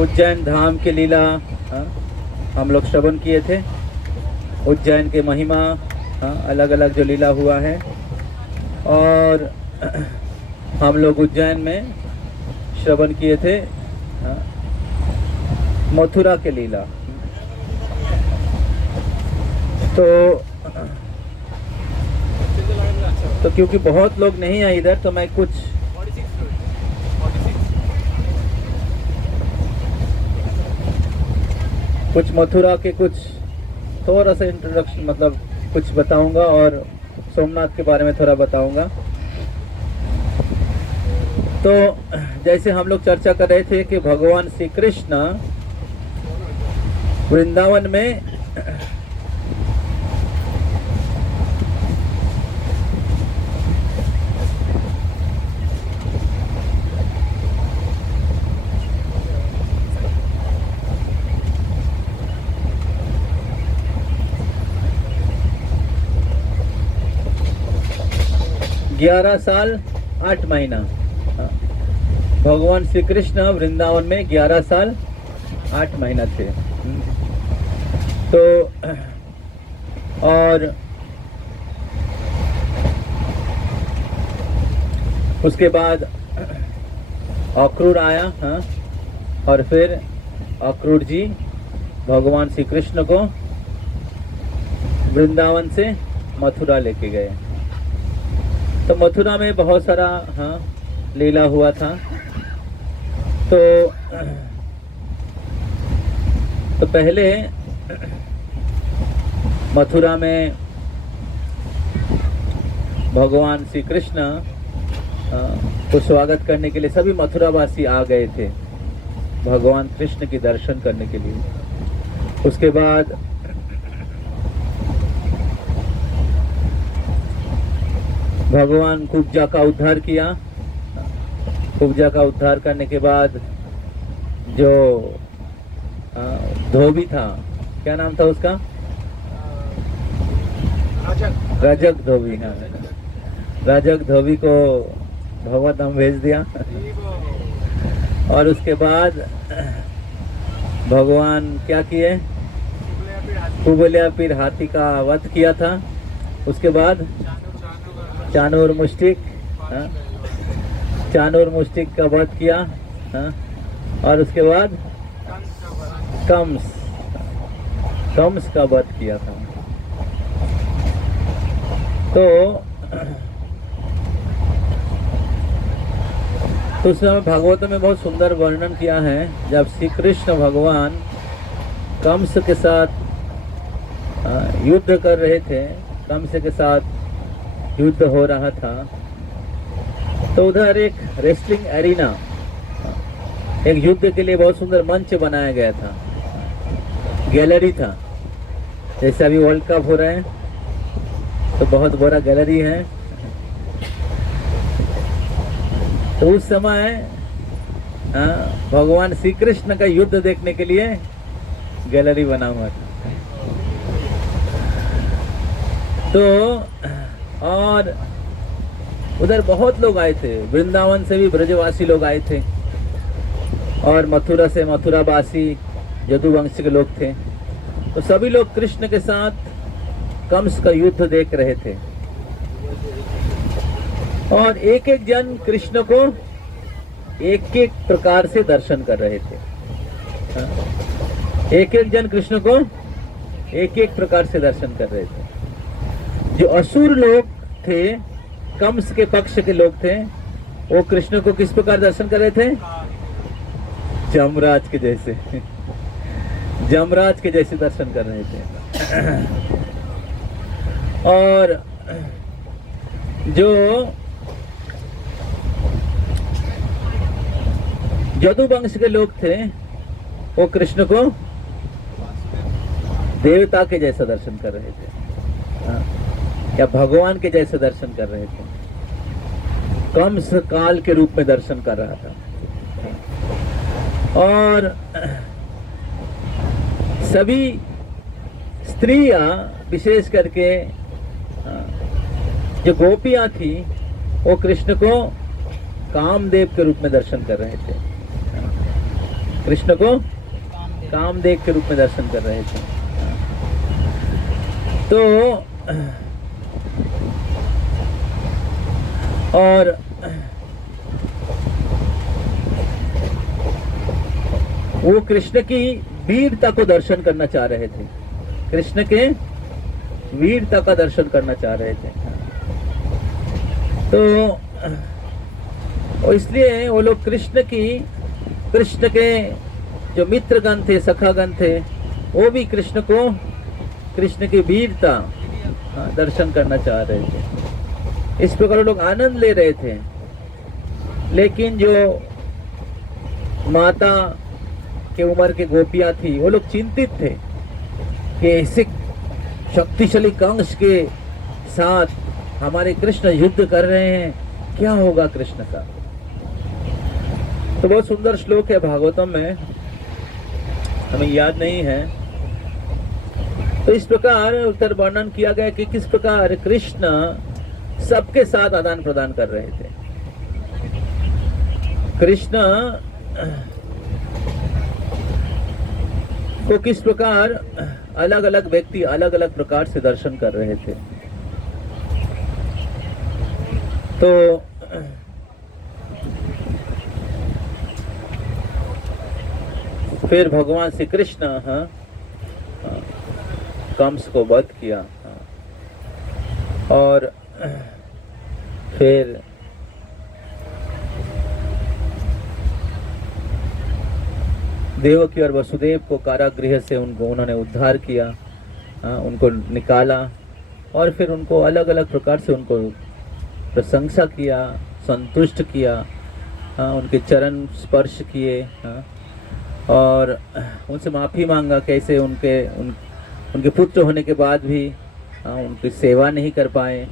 उज्जैन धाम की लीला हम लोग श्रवण किए थे। उज्जैन के महिमा अलग अलग जो लीला हुआ है, और हम लोग उज्जैन में श्रवण किए थे मथुरा के लीला। तो क्योंकि बहुत लोग नहीं आए इधर, तो मैं कुछ मथुरा के कुछ थोड़ा सा इंट्रोडक्शन, मतलब कुछ बताऊंगा, और सोमनाथ के बारे में थोड़ा बताऊंगा। तो जैसे हम लोग चर्चा कर रहे थे कि भगवान श्री कृष्ण वृंदावन में ग्यारह साल 8 महीना, भगवान श्री कृष्ण वृंदावन में 11 साल 8 महीना थे। तो और उसके बाद अक्रूर आया, और फिर अक्रूर जी भगवान श्री कृष्ण को वृंदावन से मथुरा लेके गए। तो मथुरा में बहुत सारा लीला हुआ था। तो पहले मथुरा में भगवान श्री कृष्ण को स्वागत करने के लिए सभी मथुरावासी आ गए थे, भगवान कृष्ण के दर्शन करने के लिए। उसके बाद भगवान कुब्जा का उद्धार किया। कुब्जा का उद्धार करने के बाद जो धोबी था, क्या नाम था उसका? रजक धोबी। रजक धोबी को भगवत धाम भेज दिया। और उसके बाद भगवान क्या किए? कुबलिया पीर हाथी का वध किया था। उसके बाद चानूर मुष्टिक, चानूर मुष्टिक का वध किया। और उसके बाद कंस का वध किया था। तो उसमें भागवत में बहुत सुंदर वर्णन किया है, जब श्री कृष्ण भगवान कंस के साथ युद्ध कर रहे थे, कंस के साथ युद्ध हो रहा था, तो उधर एक रेसलिंग एरिना, एक युद्ध के लिए बहुत सुंदर मंच बनाया गया था, गैलरी था। जैसे अभी वर्ल्ड कप हो रहा है, तो बहुत बड़ा गैलरी है। तो उस समय भगवान श्री कृष्ण का युद्ध देखने के लिए गैलरी बना हुआ था। तो और उधर बहुत लोग आए थे, वृंदावन से भी ब्रजवासी लोग आए थे, और मथुरा से मथुरावासी यदुवंश के लोग थे। तो सभी लोग कृष्ण के साथ कंस का युद्ध देख रहे थे, और एक एक जन कृष्ण को एक एक प्रकार से दर्शन कर रहे थे। एक एक जन कृष्ण को एक एक प्रकार से दर्शन कर रहे थे। जो असुर लोग थे, कंस के पक्ष के लोग थे, वो कृष्ण को किस प्रकार दर्शन कर रहे थे? जमराज के जैसे, जमराज के जैसे दर्शन कर रहे थे। और जो यदुवंश के लोग थे, वो कृष्ण को देवता के जैसा दर्शन कर रहे थे, या भगवान के जैसे दर्शन कर रहे थे। कंस काल के रूप में दर्शन कर रहा था। और सभी स्त्रियां, विशेष करके जो गोपियां थी, वो कृष्ण को कामदेव के रूप में दर्शन कर रहे थे। कृष्ण को कामदेव के रूप में दर्शन कर रहे थे। तो और वो कृष्ण की वीरता को दर्शन करना चाह रहे थे, कृष्ण के वीरता का दर्शन करना चाह रहे थे। तो इसलिए वो लोग कृष्ण के जो मित्रगण थे, सखागण थे, वो भी कृष्ण की वीरता दर्शन करना चाह रहे थे। इस प्रकार लोग आनंद ले रहे थे। लेकिन जो माता के उम्र के गोपियां थी, वो लोग चिंतित थे कि ऐसे शक्तिशाली कंस के साथ हमारे कृष्ण युद्ध कर रहे हैं, क्या होगा कृष्ण का। तो बहुत सुंदर श्लोक है भागवतम में, हमें याद नहीं है। तो इस प्रकार उत्तर वर्णन किया गया कि किस प्रकार कृष्ण सबके साथ आदान प्रदान कर रहे थे। कृष्ण को किस प्रकार अलग अलग व्यक्ति अलग अलग प्रकार से दर्शन कर रहे थे। तो फिर भगवान श्री कृष्ण कंस को वध किया, और फिर देवकी और वसुदेव को कारागृह से उन्होंने उद्धार किया, उनको निकाला, और फिर उनको अलग अलग प्रकार से उनको प्रशंसा किया, संतुष्ट किया, उनके चरण स्पर्श किए, और उनसे माफ़ी मांगा। कैसे उनके पुत्र होने के बाद भी उनकी सेवा नहीं कर पाए,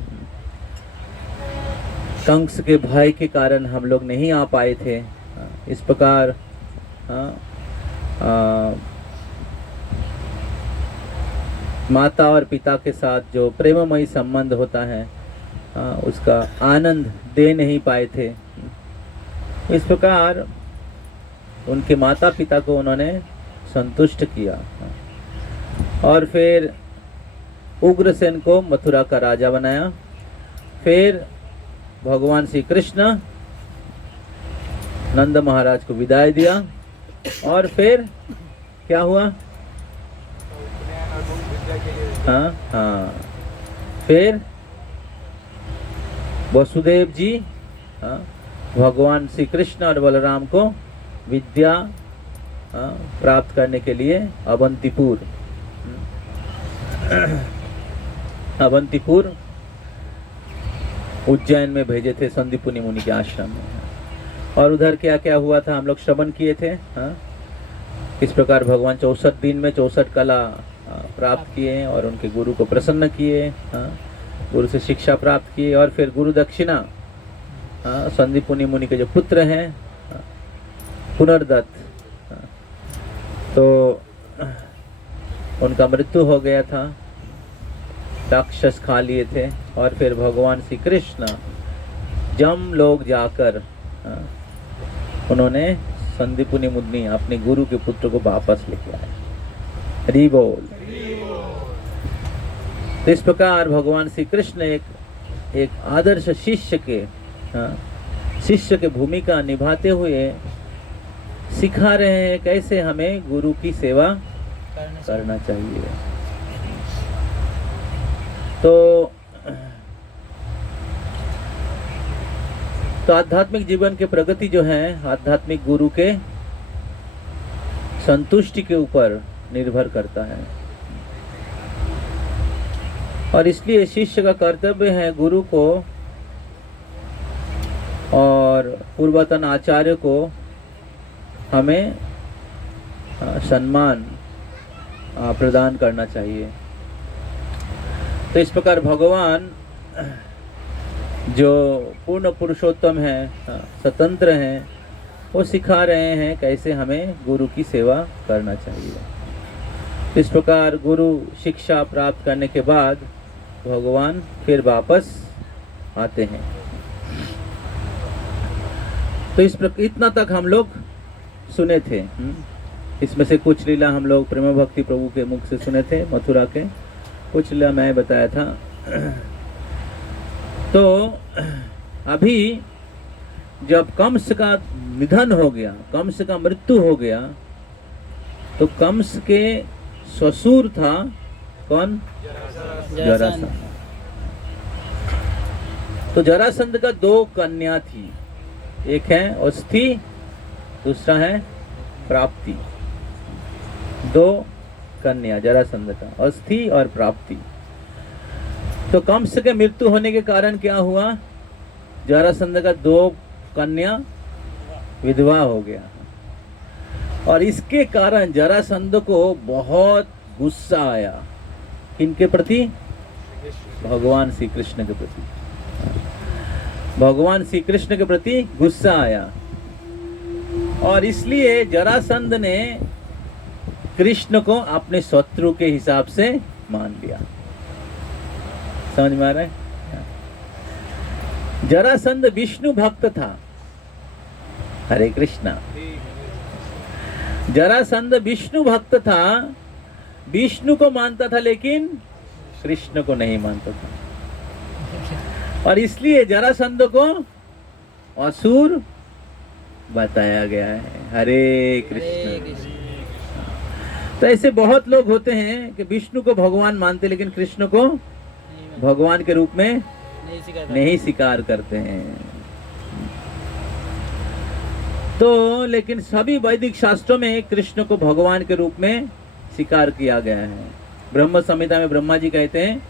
कंस के भय के कारण हम लोग नहीं आ पाए थे। इस प्रकार माता और पिता के साथ जो प्रेममयी संबंध होता है, उसका आनंद दे नहीं पाए थे। इस प्रकार उनके माता पिता को उन्होंने संतुष्ट किया, और फिर उग्रसेन को मथुरा का राजा बनाया। फिर भगवान श्री कृष्ण नंद महाराज को विदाई दिया, और फिर क्या हुआ? फिर वसुदेव जी भगवान श्री कृष्ण और बलराम को विद्या प्राप्त करने के लिए अवंतीपुर उज्जैन में भेजे थे, संदीपुनि मुनि के आश्रम में। और उधर क्या क्या हुआ था हम लोग श्रवण किए थे। किस प्रकार भगवान 64 दिन में 64 कला प्राप्त किए और उनके गुरु को प्रसन्न किए, गुरु से शिक्षा प्राप्त किए, और फिर गुरु दक्षिणा संदीपुनि मुनि के जो पुत्र हैं पुनर्दत्त, तो उनका मृत्यु हो गया था, राक्षस खा लिए थे। और फिर भगवान श्री कृष्ण जम लोग जाकर उन्होंने संदीपुनि मुनि अपने गुरु के पुत्र को वापस लेके आए। हरि बोल। तो इस प्रकार भगवान श्री कृष्ण एक आदर्श शिष्य के भूमिका निभाते हुए सिखा रहे हैं कैसे हमें गुरु की सेवा करना चाहिए। तो आध्यात्मिक जीवन के प्रगति जो है आध्यात्मिक गुरु के संतुष्टि के ऊपर निर्भर करता है, और इसलिए शिष्य का कर्तव्य है गुरु को और पूर्वतन आचार्य को हमें सम्मान प्रदान करना चाहिए। तो इस प्रकार भगवान जो पूर्ण पुरुषोत्तम है, स्वतंत्र हैं, वो सिखा रहे हैं कैसे हमें गुरु की सेवा करना चाहिए। इस प्रकार गुरु शिक्षा प्राप्त करने के बाद भगवान फिर वापस आते हैं। तो इतना तक हम लोग सुने थे। इसमें से कुछ लीला हम लोग प्रेम भक्ति प्रभु के मुख से सुने थे, मथुरा के कुछ लीला मैं बताया था। तो अभी जब कंस का निधन हो गया, कंस का मृत्यु हो गया, तो कंस के ससुर था कौन? जरासंध। तो जरासंध का 2 कन्या थी, एक है अस्थि, दूसरा है प्राप्ति। 2 कन्या जरासंध का, अस्थि और प्राप्ति। तो कंस के मृत्यु होने के कारण क्या हुआ? जरासंध का 2 कन्या विधवा हो गया, और इसके कारण जरासंध को बहुत गुस्सा आया। किनके प्रति? भगवान श्री कृष्ण के प्रति। भगवान श्री कृष्ण के प्रति गुस्सा आया, और इसलिए जरासंध ने कृष्ण को अपने शत्रु के हिसाब से मान लिया। समझ में आ रहा है? जरासंध विष्णु भक्त था। हरे कृष्णा। जरासंध विष्णु भक्त था, विष्णु को मानता था लेकिन कृष्ण को नहीं मानता था, और इसलिए जरासंध को असुर बताया गया है। हरे कृष्ण। तो ऐसे बहुत लोग होते हैं कि विष्णु को भगवान मानते लेकिन कृष्ण को भगवान के रूप में नहीं स्वीकार करते हैं। तो लेकिन सभी वैदिक शास्त्रों में कृष्ण को भगवान के रूप में स्वीकार किया गया है। ब्रह्म संहिता में ब्रह्मा जी कहते हैं,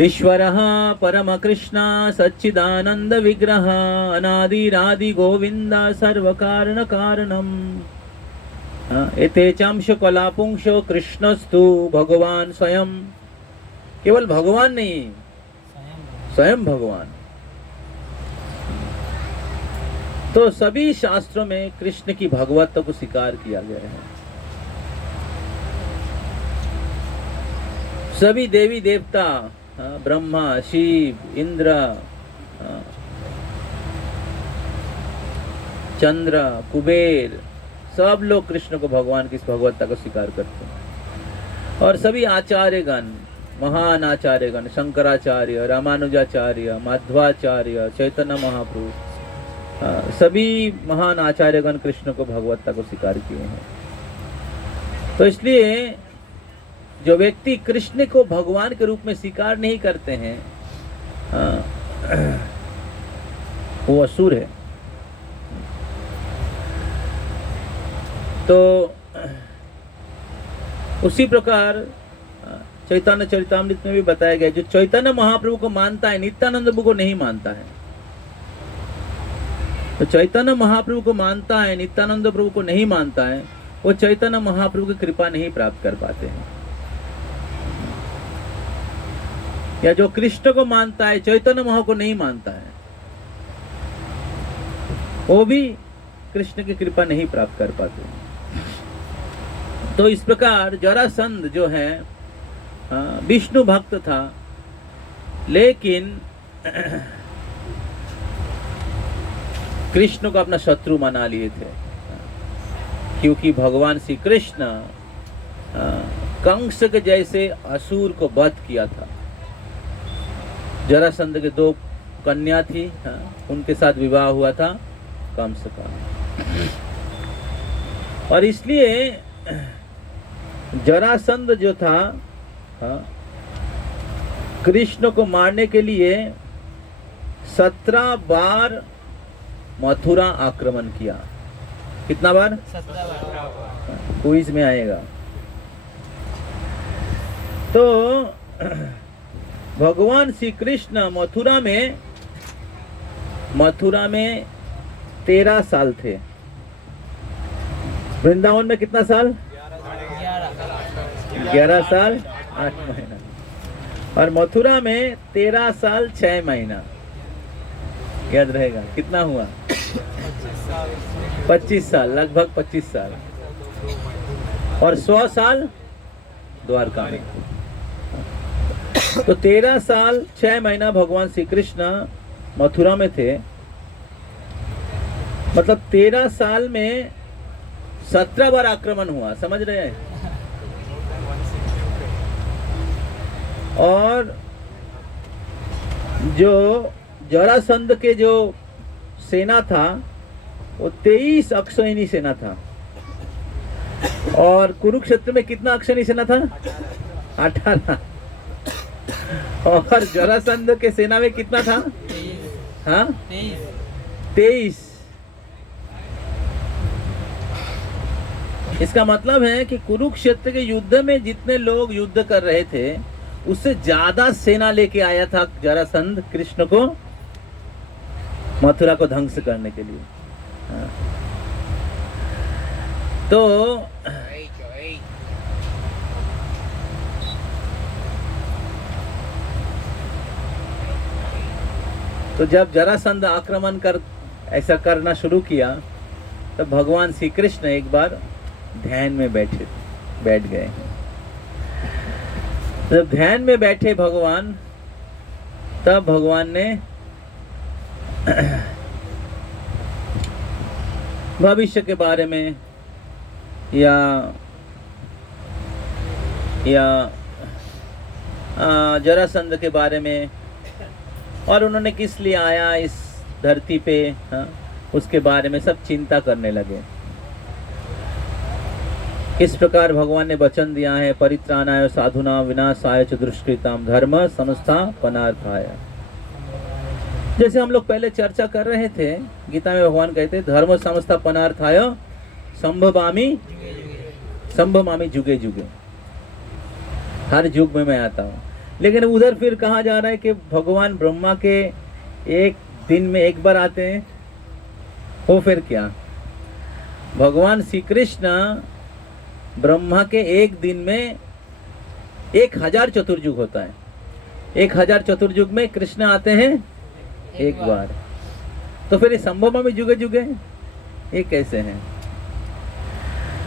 ईश्वरः परम कृष्ण सच्चिदानंद विग्रह अनादिरादि गोविंद सर्व कारण कारणम एतेचांश कलापुंश कृष्णस्तु भगवान स्वयं। केवल भगवान नहीं, स्वयं भगवान। तो सभी शास्त्रों में कृष्ण की भगवत्ता को स्वीकार किया गया है। सभी देवी देवता, ब्रह्मा, शिव, इंद्र, चंद्र, कुबेर, सब लोग कृष्ण को भगवान की इस भगवत्ता को स्वीकार करते हैं। और सभी आचार्यगण, महान आचार्यगण, शंकराचार्य, रामानुजाचार्य, माध्वाचार्य, चैतन्य महाप्रभु, सभी महान आचार्यगण कृष्ण को भगवत्ता को स्वीकार किए हैं। तो इसलिए जो व्यक्ति कृष्ण को भगवान के रूप में स्वीकार नहीं करते हैं, वो असुर है। तो उसी प्रकार चैतन्य चरितामृत में भी बताया गया, जो चैतन्य महाप्रभु को मानता है नित्यानंद प्रभु को नहीं मानता है। तो चैतन्य महाप्रभु को मानता है, नित्यानंद प्रभु को नहीं मानता है, वो चैतन्य महाप्रभु की कृपा नहीं प्राप्त कर पाते हैं। या जो कृष्ण को मानता है, चैतन्य महा को नहीं मानता है, वो भी कृष्ण की कृपा नहीं प्राप्त कर पाते। तो इस प्रकार जरासंध जो है विष्णु भक्त था, लेकिन कृष्ण को अपना शत्रु बना लिए थे, क्योंकि भगवान श्री कृष्ण कंस के जैसे असुर को वध किया था। जरासंध के 2 कन्या थी, उनके साथ विवाह हुआ था कंस का, और इसलिए जरासंध जो था कृष्ण को मारने के लिए 17 बार मथुरा आक्रमण किया। कितना बार? 17 बार। क्विज में आएगा। तो भगवान श्री कृष्ण मथुरा में 13 साल थे। वृंदावन में कितना साल? 11 साल 8 महीना, और मथुरा में 13 साल 6 महीना। याद रहेगा कितना हुआ? 25 साल, लगभग 25 साल, और 100 साल द्वारका में। तो 13 साल 6 महीना भगवान श्री कृष्ण मथुरा में थे, मतलब 13 साल में 17 बार आक्रमण हुआ, समझ रहे हैं। और जो जरासंध के जो सेना था वो 23 अक्षौहिणी सेना था। और कुरुक्षेत्र में कितना अक्षौहिणी सेना था? 18। और जरासंध के सेना में कितना था? हाँ, 23। इसका मतलब है कि कुरुक्षेत्र के युद्ध में जितने लोग युद्ध कर रहे थे उससे ज्यादा सेना लेके आया था जरासंध कृष्ण को मथुरा को ध्वंस करने के लिए। हाँ। तो जब जरासंध आक्रमण कर ऐसा करना शुरू किया तब भगवान श्री कृष्ण एक बार ध्यान में बैठ गए। जब ध्यान में बैठे भगवान, तब भगवान ने भविष्य के बारे में या जरासंध के बारे में और उन्होंने किस लिए आया इस धरती पे, हाँ, उसके बारे में सब चिंता करने लगे। किस प्रकार भगवान ने वचन दिया है, परित्राणाय साधुना विनाशाय च दुष्कृताम धर्म संस्थापनार्थाय। जैसे हम लोग पहले चर्चा कर रहे थे, गीता में भगवान कहते हैं धर्म संस्थापनार्थाय संभवामि जुगे जुगे, हर युग में मैं आता हूँ। लेकिन उधर फिर कहा जा रहा है कि भगवान ब्रह्मा के एक दिन में एक बार आते हैं। वो फिर क्या, भगवान श्री कृष्ण ब्रह्मा के एक दिन में 1000 चतुर्युग होता है। 1000 चतुर्युग में कृष्ण आते हैं एक बार। तो फिर ये संभव में जुगे जुगे ये कैसे हैं?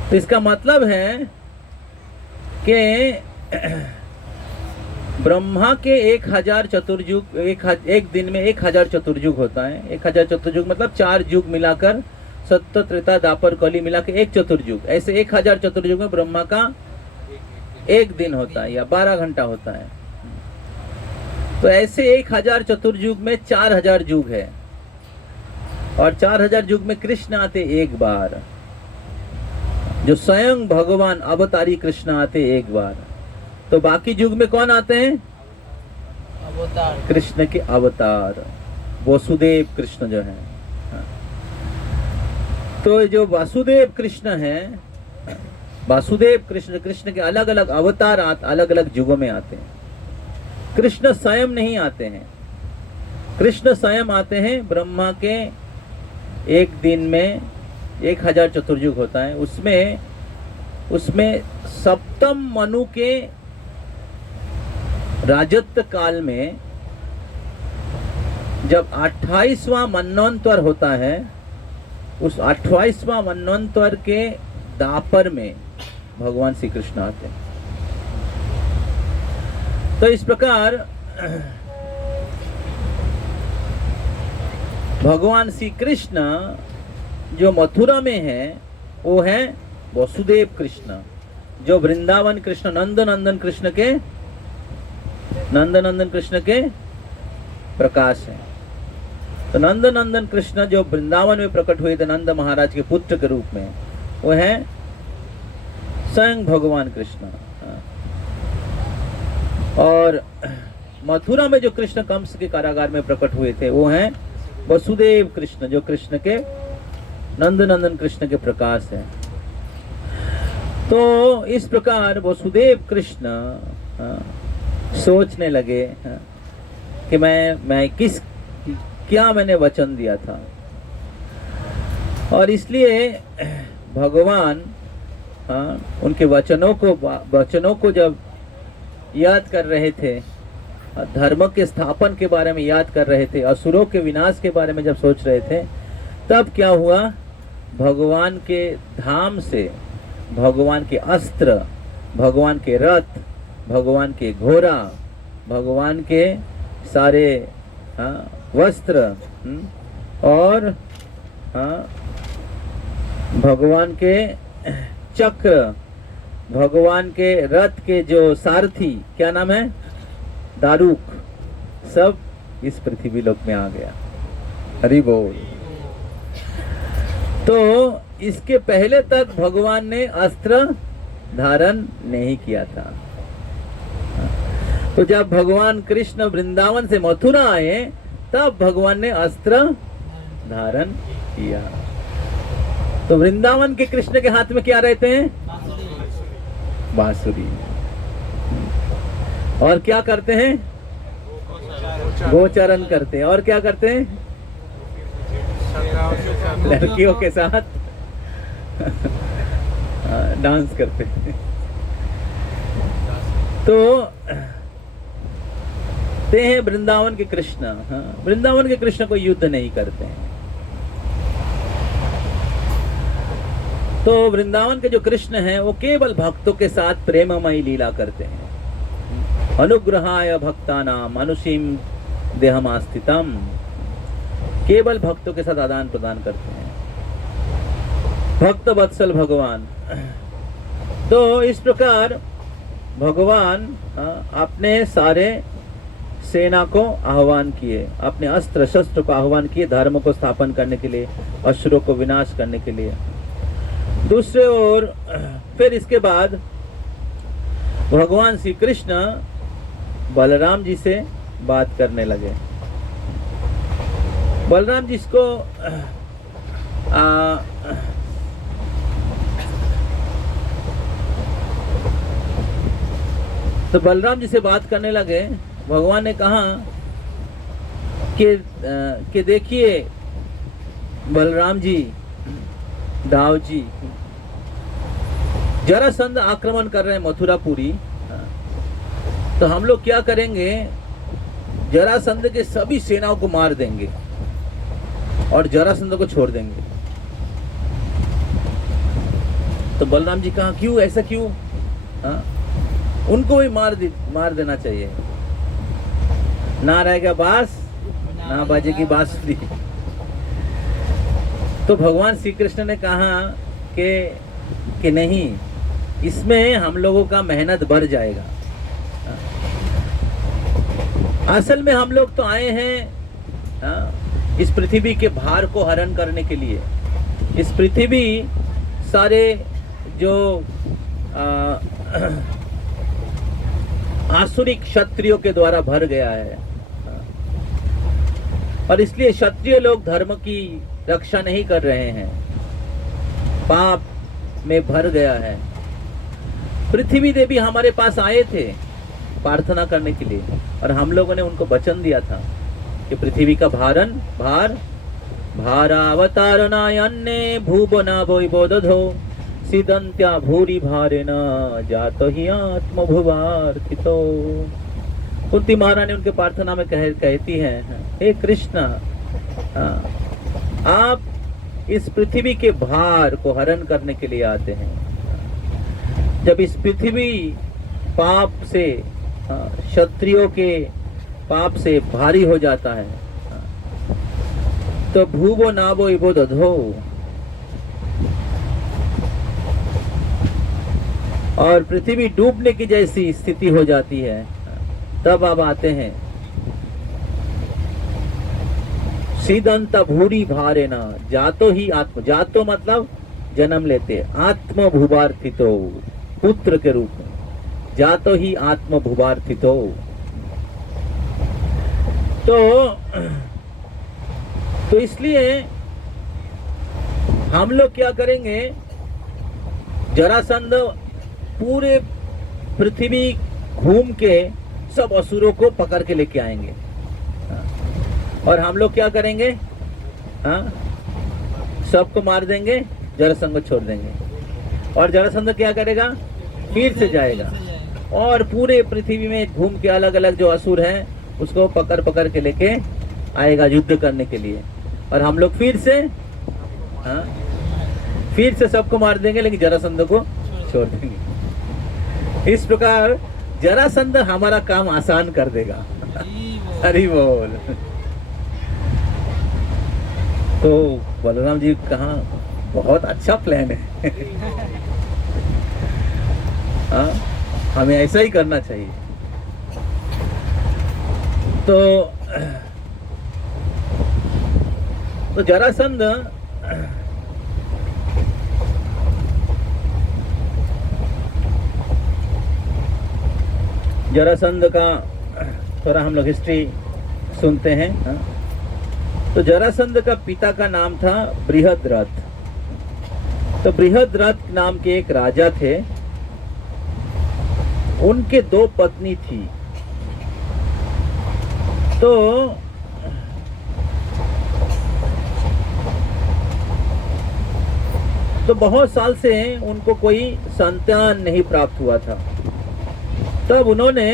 तो इसका मतलब है कि ब्रह्मा के 1000 चतुर्युग, एक दिन में 1000 चतुर्युग होता है। 1000 चतुर्युग मतलब 4 युग मिलाकर, सत्य त्रेता द्वापर कली मिला के एक चतुर्युग। ऐसे 1000 चतुर्युग में ब्रह्मा का एक दिन होता है या 12 घंटा होता है। तो ऐसे 1000 चतुर्युग में 4000 युग है और 4000 युग में कृष्ण आते एक बार, जो स्वयं भगवान अवतारी कृष्ण आते एक बार। तो बाकी युग में कौन आते हैं? अवतार, कृष्ण के अवतार, वसुदेव कृष्ण जो है। तो जो वासुदेव कृष्ण है, वासुदेव कृष्ण, कृष्ण के अलग अलग अवतार अलग अलग युगों में आते हैं। कृष्ण स्वयं नहीं आते हैं। कृष्ण स्वयं आते हैं ब्रह्मा के एक दिन में 1000 चतुर्युग होता है। उसमें सप्तम मनु के राजत्व काल में जब 28वां मनवंतर होता है, उस 28वां मनवंतर के दापर में भगवान श्री कृष्ण आते हैं। तो इस प्रकार भगवान श्री कृष्ण जो मथुरा में है वो है वसुदेव कृष्ण, जो वृंदावन कृष्ण, नंदनंदन कृष्ण के प्रकाश है। तो नंदनंदन कृष्ण जो वृंदावन में प्रकट हुए थे नंद महाराज के पुत्र के रूप में, वो है स्वयं भगवान कृष्ण। और मथुरा में जो कृष्ण कंस के कारागार में प्रकट हुए थे वो हैं वसुदेव कृष्ण, जो कृष्ण के नंदनंदन कृष्ण के प्रकाश है। तो इस प्रकार वसुदेव कृष्ण सोचने लगे कि मैं क्या मैंने वचन दिया था। और इसलिए भगवान उनके वचनों को जब याद कर रहे थे, धर्म के स्थापन के बारे में याद कर रहे थे, असुरों के विनाश के बारे में जब सोच रहे थे, तब क्या हुआ, भगवान के धाम से भगवान के अस्त्र, भगवान के रथ, भगवान के घोड़ा, भगवान के सारे वस्त्र और भगवान के चक्र, भगवान के रथ के जो सारथी, क्या नाम है, दारूक, सब इस पृथ्वी लोक में आ गया। हरि बोल। तो इसके पहले तक भगवान ने अस्त्र धारण नहीं किया था। तो जब भगवान कृष्ण वृंदावन से मथुरा आए तब भगवान ने अस्त्र धारण किया। तो वृंदावन के कृष्ण के हाथ में क्या रहते हैं, बांसुरी। और क्या करते हैं, गोचरण करते हैं। और क्या करते हैं, लड़कियों के साथ डांस करते हैं। तो ते हैं वृंदावन के कृष्ण। वृंदावन के कृष्ण को युद्ध नहीं करते हैं। तो वृंदावन के जो कृष्ण हैं वो केवल भक्तों के साथ प्रेममयी लीला करते हैं। अनुग्रहाय भक्तानाम अनुसीम देहमास्थितम, केवल भक्तों के साथ आदान प्रदान करते हैं। भक्त वत्सल भगवान। तो इस प्रकार भगवान अपने सारे सेना को आह्वान किए, अपने अस्त्र शस्त्र को आह्वान किए धर्म को स्थापन करने के लिए, असुरों को विनाश करने के लिए। दूसरे ओर फिर इसके बाद भगवान श्री कृष्ण बलराम जी से बात करने लगे। बलराम जी को तो बलराम जी से बात करने लगे। भगवान ने कहा कि देखिए बलराम जी, दाव जी, जरासंध आक्रमण कर रहे हैं मथुरापुरी। तो हम लोग क्या करेंगे, जरासंध के सभी सेनाओं को मार देंगे और जरासंध को छोड़ देंगे। तो बलराम जी कहा क्यों, ऐसा क्यों? उनको भी मार देना चाहिए। ना रहेगा बांस ना बजेगी बांसुरी। तो भगवान श्री कृष्ण ने कहा कि नहीं, इसमें हम लोगों का मेहनत बढ़ जाएगा। असल में हम लोग तो आए हैं इस पृथ्वी के भार को हरण करने के लिए। इस पृथ्वी सारे जो आसुरिक क्षत्रियों के द्वारा भर गया है, और इसलिए क्षत्रिय लोग धर्म की रक्षा नहीं कर रहे हैं, पाप में भर गया है। पृथ्वी देवी हमारे पास आए थे प्रार्थना करने के लिए, और हम लोगों ने उनको वचन दिया था कि पृथ्वी का भारावतारणायन्ने भूवना वैबोदधो सिदंत्या भूरि भारेण जातो हि आत्मभुवार्थितो। कुंती महारानी उनके प्रार्थना में कहती हैं, हे कृष्ण, आप इस पृथ्वी के भार को हरण करने के लिए आते हैं। जब इस पृथ्वी पाप से, क्षत्रियों के पाप से भारी हो जाता है, तो भूवो नावो इबो दधो, और पृथ्वी डूबने की जैसी स्थिति हो जाती है, तब आप आते हैं। सीदंत भूरी भारे न जातो ही आत्म, जातो मतलब जन्म लेते, आत्म भूभार्थितो, पुत्र के रूप में, जातो ही आत्म भूभार्थितो। तो इसलिए हम लोग क्या करेंगे, जरासंध पूरे पृथ्वी घूम के सब असुरों को पकड़ के लेके आएंगे, और हम लोग क्या करेंगे, सबको मार देंगे, जरासंध को छोड़ देंगे, और जरासंध क्या करेगा, फिर से जाएगा और पूरे पृथ्वी में घूम के अलग अलग जो असुर हैं उसको पकड़ के लेके आएगा युद्ध करने के लिए, और हम लोग फिर से सबको मार देंगे, लेकिन जरासंध को छोड़ देंगे। इस प्रकार जरासंध हमारा काम आसान कर देगा। हरि बोल। तो बलराम जी कहाँ बहुत अच्छा प्लान है। हाँ, हमें ऐसा ही करना चाहिए। तो जरासंध जरासंध का थोड़ा हम लोग हिस्ट्री सुनते हैं। हाँ? तो जरासंध का पिता का नाम था बृहद्रथ। तो बृहद्रथ नाम के एक राजा थे, उनके 2 पत्नी थी। तो बहुत साल से उनको कोई संतान नहीं प्राप्त हुआ था। तब उन्होंने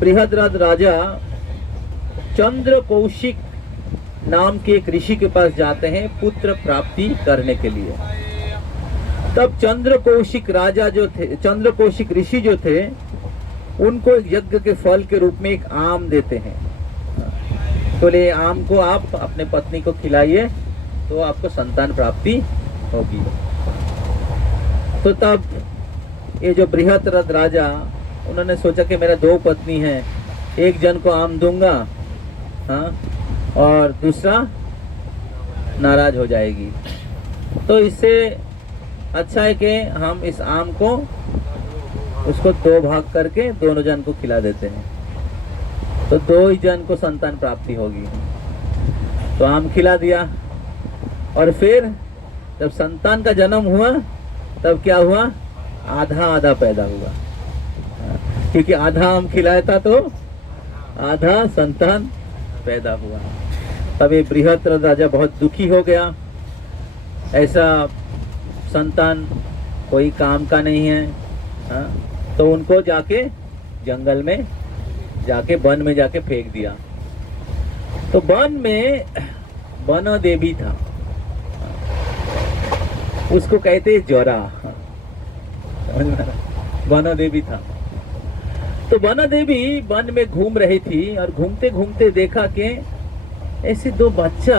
बृहद्रथ राजा चंद्र कौशिक नाम के एक ऋषि के पास जाते हैं पुत्र प्राप्ति करने के लिए। तब चंद्र कौशिक राजा जो थे, चंद्र कौशिक ऋषि जो थे, उनको एक यज्ञ के फल के रूप में एक आम देते हैं। तो ले आम को आप अपने पत्नी को खिलाइए तो आपको संतान प्राप्ति होगी। तो तब ये जो बृहद्रथ राजा, उन्होंने सोचा कि मेरा 2 पत्नी हैं, एक जन को आम दूंगा, हाँ, और दूसरा नाराज हो जाएगी। तो इससे अच्छा है कि हम इस आम को उसको 2 भाग करके दोनों जन को खिला देते हैं, तो 2 ही जन को संतान प्राप्ति होगी। तो आम खिला दिया, और फिर जब संतान का जन्म हुआ तब क्या हुआ, आधा आधा पैदा हुआ, क्योंकि आधा आम खिलाया था तो आधा संतान पैदा हुआ। तब ये बृहद्रथ राजा बहुत दुखी हो गया, ऐसा संतान कोई काम का नहीं है। हाँ? तो उनको जाके जंगल में जाके, वन में जाके फेंक दिया। तो वन में वन देवी था, उसको कहते जरा, वन देवी था। तो वन देवी वन में घूम रही थी, और घूमते घूमते देखा कि ऐसे 2 बच्चा,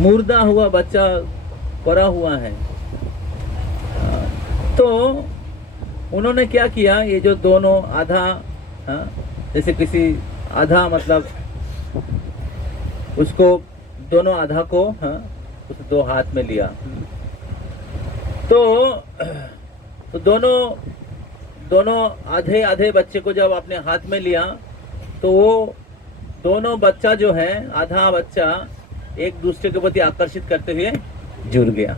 मुर्दा हुआ बच्चा पड़ा हुआ है। तो उन्होंने क्या किया, ये जो दोनों आधा, जैसे किसी आधा मतलब उसको दोनों आधा को, उस 2 हाथ में लिया। तो दोनों आधे आधे बच्चे को जब अपने हाथ में लिया, तो वो दोनों बच्चा जो है, आधा बच्चा एक दूसरे के प्रति आकर्षित करते हुए जुड़ गया,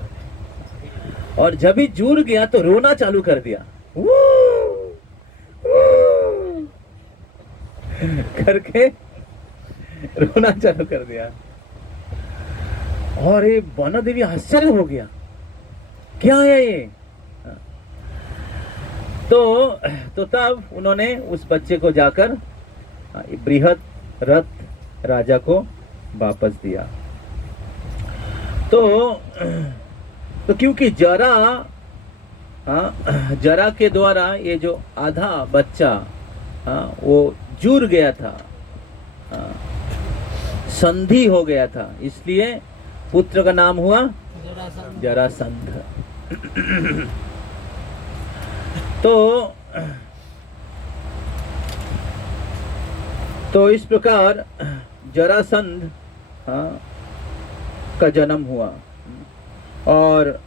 और जब ही जुड़ गया तो रोना चालू कर दिया, करके रोना चालू कर दिया। और ये वन देवी आश्चर्य हो गया, क्या है ये। तो तब उन्होंने उस बच्चे को जाकर बृहद्रथ राजा को वापस दिया। तो क्योंकि जरा के द्वारा ये जो आधा बच्चा, वो जुड़ गया था, संधि हो गया था, इसलिए पुत्र का नाम हुआ जरासंध। तो इस प्रकार जरासंध का जन्म हुआ। और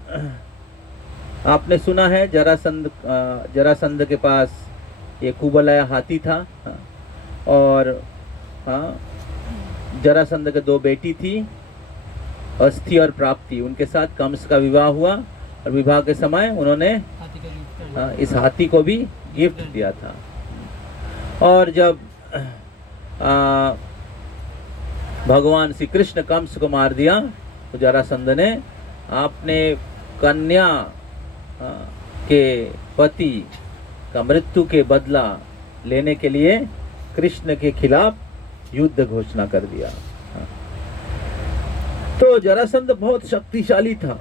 आपने सुना है जरासंध के पास एक कुबलाया हाथी था, और जरासंध के 2 बेटी थी, अस्थि और प्राप्ति। उनके साथ कंस का विवाह हुआ, और विवाह के समय उन्होंने इस हाथी को भी गिफ्ट दिया था। और जब भगवान श्री कृष्ण कंस को मार दिया, तो जरासंध ने अपने कन्या के पति का मृत्यु के बदला लेने के लिए कृष्ण के खिलाफ युद्ध घोषणा कर दिया। तो जरासंध बहुत शक्तिशाली था,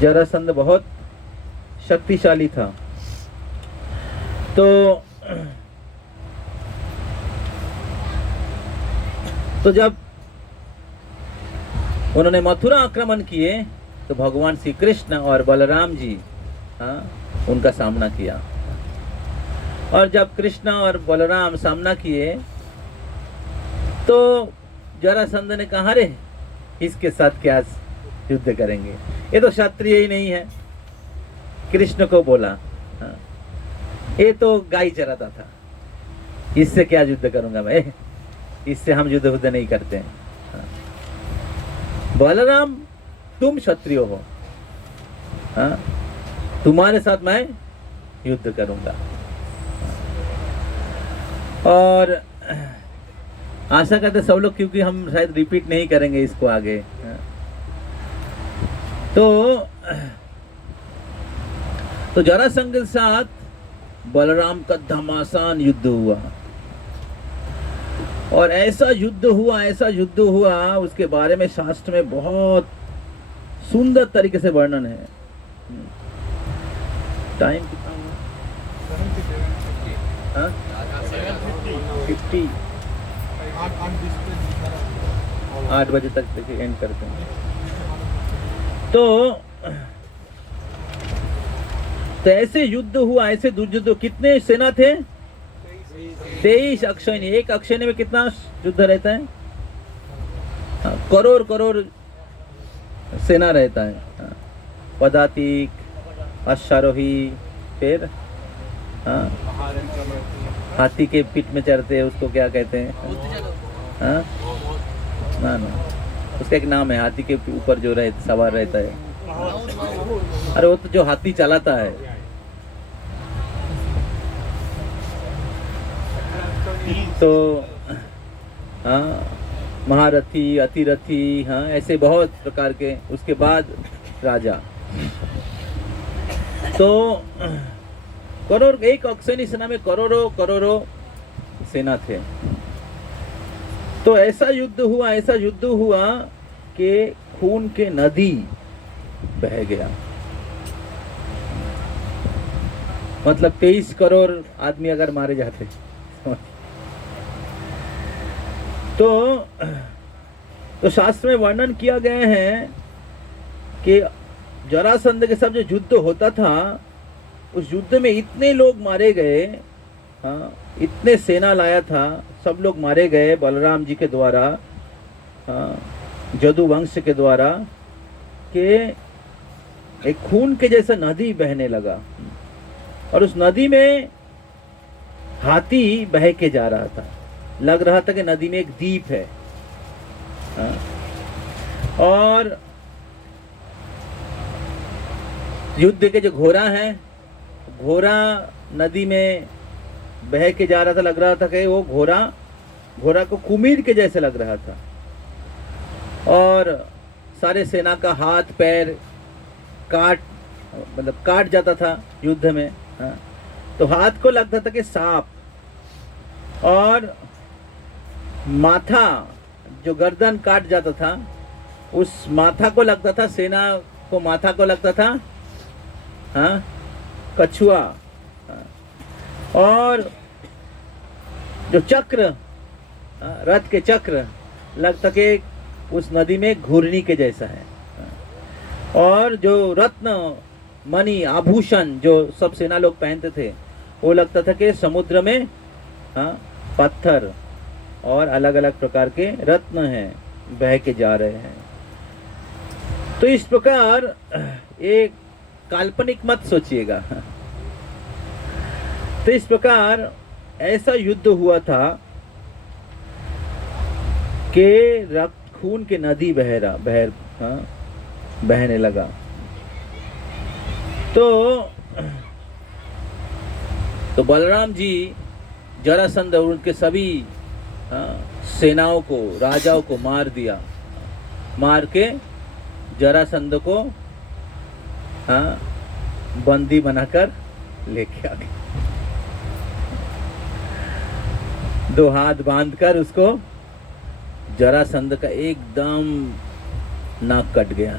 जरासंध बहुत शक्तिशाली था। तो जब उन्होंने मथुरा आक्रमण किए तो भगवान श्री कृष्ण और बलराम जी उनका सामना किया। और जब कृष्ण और बलराम सामना किए तो जरासंध ने कहा, अरे इसके साथ क्या युद्ध करेंगे, ये तो क्षत्रिय ही नहीं है। कृष्ण को बोला, ये तो गाय चराता था, इससे क्या युद्ध करूंगा मैं, इससे हम युद्ध नहीं करते हैं। बलराम तुम क्षत्रिय हो, तुम्हारे साथ मैं युद्ध करूंगा। और आशा करते सब लोग, क्योंकि हम शायद रिपीट नहीं करेंगे इसको आगे। तो जरासंध के साथ बलराम का घमासान युद्ध हुआ, और ऐसा युद्ध हुआ उसके बारे में शास्त्र में बहुत सुंदर तरीके से वर्णन है। टाइम कितना हुआ? 50 8 बजे तक देखिए एंड करते हैं। तो ऐसे युद्ध हुआ, ऐसे युद्ध। कितने सेना थे? 23 अक्षयणी। एक अक्षयणी में कितना युद्ध रहता है? करोड़ सेना रहता है। पदातिक, अश्वारोही, फिर हाथी के पीठ में चढ़ते हैं, उसको क्या कहते हैं? ना उसका एक नाम है, हाथी के ऊपर जो सवार रहता है। अरे वो तो जो हाथी चलाता है। तो महारथी, अतिरथी, ऐसे बहुत प्रकार के। उसके बाद राजा। तो करोड़, एक अक्षयणी सेना में करोड़ों सेना थे। तो ऐसा युद्ध हुआ कि खून के नदी बह गया। मतलब 23 करोड़ आदमी अगर मारे जाते तो शास्त्र में वर्णन किया गया है कि जरासंध के साथ जो युद्ध होता था, उस युद्ध में इतने लोग मारे गए, इतने सेना लाया था, सब लोग मारे गए बलराम जी के द्वारा, जदु वंश के द्वारा, कि एक खून के जैसा नदी बहने लगा। और उस नदी में हाथी बह के जा रहा था। लग रहा था कि नदी में एक द्वीप है। और युद्ध के जो घोड़ा है, घोड़ा नदी में बह के जा रहा था। लग रहा था कि वो घोड़ा को कुमीर के जैसे लग रहा था। और सारे सेना का हाथ पैर काट जाता था युद्ध में। तो हाथ को लगता था कि सांप, और माथा जो गर्दन काट जाता था, उस माथा को लगता था, सेना को माथा को लगता था कछुआ। और जो चक्र, रथ के चक्र, लगता कि उस नदी में घूर्णी के जैसा है। और जो रत्न मणि आभूषण जो सब सेना लोग पहनते थे, वो लगता था कि समुद्र में पत्थर और अलग अलग प्रकार के रत्न हैं, बह के जा रहे हैं। तो इस प्रकार एक काल्पनिक मत सोचिएगा। तो इस प्रकार ऐसा युद्ध हुआ था कि रक्त खून के नदी बहने लगा। तो बलराम जी जरासंध और उनके सभी सेनाओं को, राजाओं को मार दिया। मार के जरासंध को बंदी बनाकर लेके आ गए। 2 हाथ बांधकर उसको, जरासंध का एकदम नाक कट गया।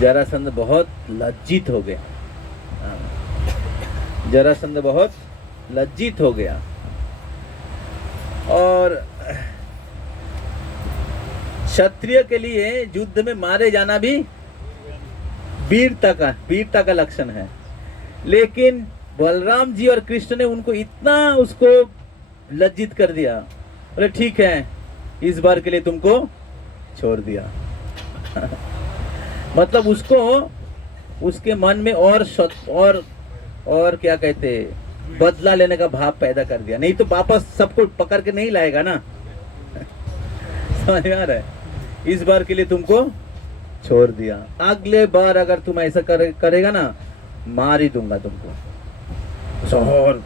जरासंध बहुत लज्जित हो गया। जरासंध बहुत लज्जित हो गया। और क्षत्रिय के लिए युद्ध में मारे जाना भी वीरता का लक्षण है। लेकिन बलराम जी और कृष्ण ने उनको इतना उसको लज्जित कर दिया, बोले ठीक है इस बार के लिए तुमको छोड़ दिया। मतलब उसको उसके मन में और क्या कहते बदला लेने का भाव पैदा कर दिया, नहीं तो वापस सबको पकड़ के नहीं लाएगा ना। समझ में आ रहा है? इस बार के लिए तुमको छोड़ दिया, अगले बार अगर तुम ऐसा करेगा ना मार ही दूंगा तुमको। और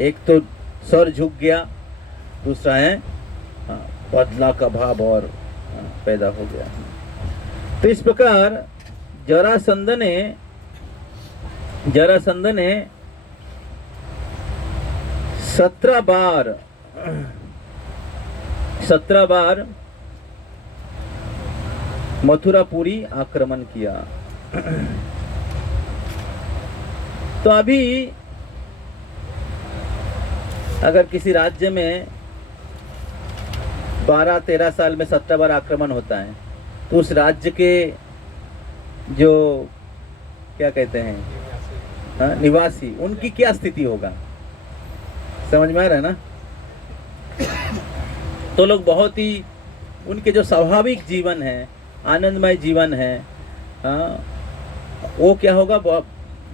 एक तो सर झुक गया, दूसरा है बदला का भाव और पैदा हो गया। तो इस प्रकार जरासंध ने 17 बार मथुरापुरी आक्रमण किया। तो अभी अगर किसी राज्य में 12-13 साल में 17 बार आक्रमण होता है तो उस राज्य के जो क्या कहते हैं निवासी, उनकी क्या स्थिति होगा? समझ में आ रहा है ना? तो लोग बहुत ही उनके जो स्वाभाविक जीवन है, आनंदमय जीवन है, वो क्या होगा?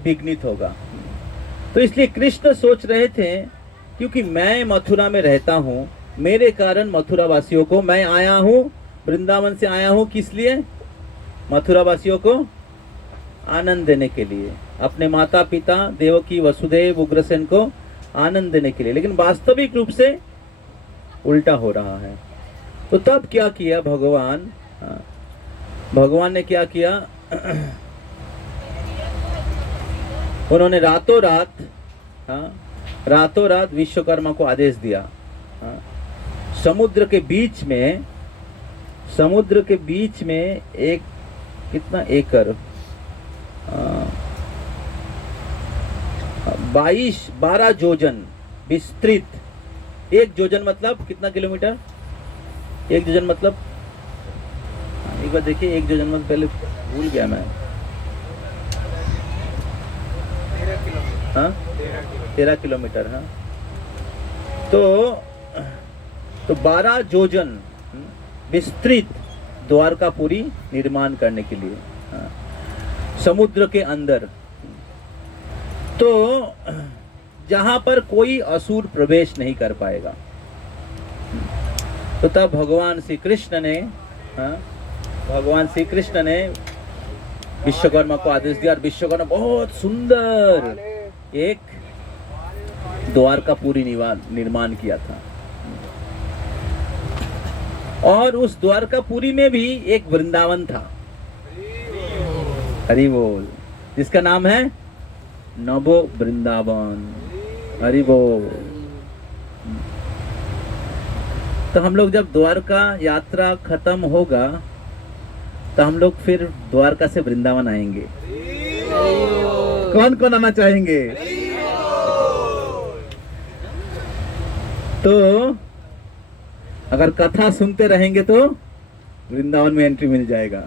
विघ्नित होगा। तो इसलिए कृष्ण सोच रहे थे क्योंकि मैं मथुरा में रहता हूँ, मेरे कारण मथुरा वासियों को, मैं आया हूँ वृंदावन से आया हूँ किस लिए? मथुरा वासियों को आनंद देने के लिए, अपने माता पिता देवकी वसुदेव उग्रसेन को आनंद देने के लिए। लेकिन वास्तविक रूप से उल्टा हो रहा है। तो तब क्या किया भगवान ने क्या किया? उन्होंने रातों रात विश्वकर्मा को आदेश दिया, समुद्र के बीच में एक कितना एकड़ 12 योजन विस्तृत, एक योजन मतलब कितना किलोमीटर? एक योजन मतलब एक बार देखिए, एक योजन मतलब पहले भूल गया मैं। 13 किलोमीटर। हाँ, तो 12 योजन विस्तृत द्वारकापुरी निर्माण करने के लिए समुद्र के अंदर, तो जहां पर कोई असुर प्रवेश नहीं कर पाएगा। तो तब भगवान श्री कृष्ण ने विश्वकर्मा को आदेश दिया और विश्वकर्मा बहुत सुंदर एक द्वारकापुरी निर्माण किया था। और उस द्वारकापुरी में भी एक वृंदावन था, हरि बोल, जिसका नाम है नवो वृंदावन। हरि बोल। तो हम लोग जब द्वारका यात्रा खत्म होगा तो हम लोग फिर द्वारका से वृंदावन आएंगे। कौन कौन आना चाहेंगे? तो अगर कथा सुनते रहेंगे तो वृंदावन में एंट्री मिल जाएगा।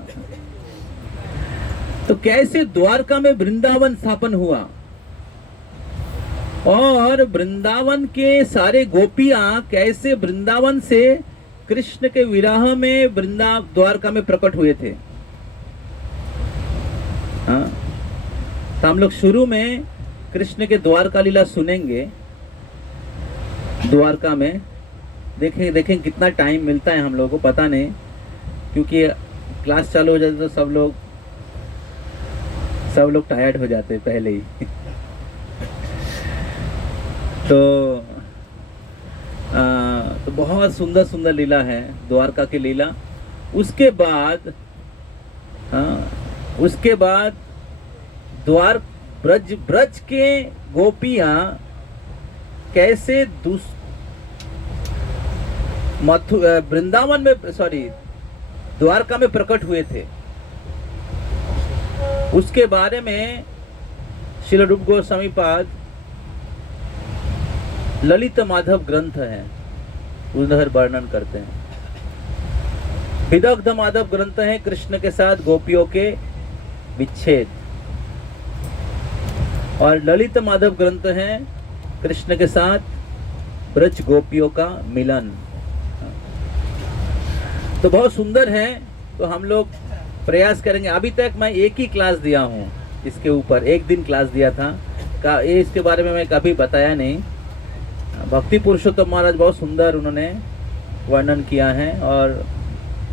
तो कैसे द्वारका में वृंदावन स्थापन हुआ और वृंदावन के सारे गोपियां कैसे वृंदावन से कृष्ण के विरह में द्वारका में प्रकट हुए थे। हाँ, तो हम लोग शुरू में कृष्ण के द्वारका लीला सुनेंगे। द्वारका में देखें कितना टाइम मिलता है हम लोगों को पता नहीं, क्योंकि क्लास चालू हो जाती तो सब लोग टायर्ड हो जाते पहले ही। तो बहुत सुंदर लीला है द्वारका की लीला। उसके बाद ब्रज के गोपियां कैसे वृंदावन में द्वारका में प्रकट हुए थे, उसके बारे में श्रील रूप गोस्वामी पाद ललित माधव ग्रंथ है, उधर वर्णन करते हैं। विदग्ध माधव ग्रंथ है कृष्ण के साथ गोपियों के विच्छेद, और ललित माधव ग्रंथ है कृष्ण के साथ ब्रज गोपियों का मिलन। तो बहुत सुंदर है। तो हम लोग प्रयास करेंगे। अभी तक मैं एक ही क्लास दिया हूँ इसके ऊपर, एक दिन क्लास दिया था ये इसके बारे में मैं कभी बताया नहीं। भक्ति पुरुषोत्तम महाराज बहुत सुंदर उन्होंने वर्णन किया है, और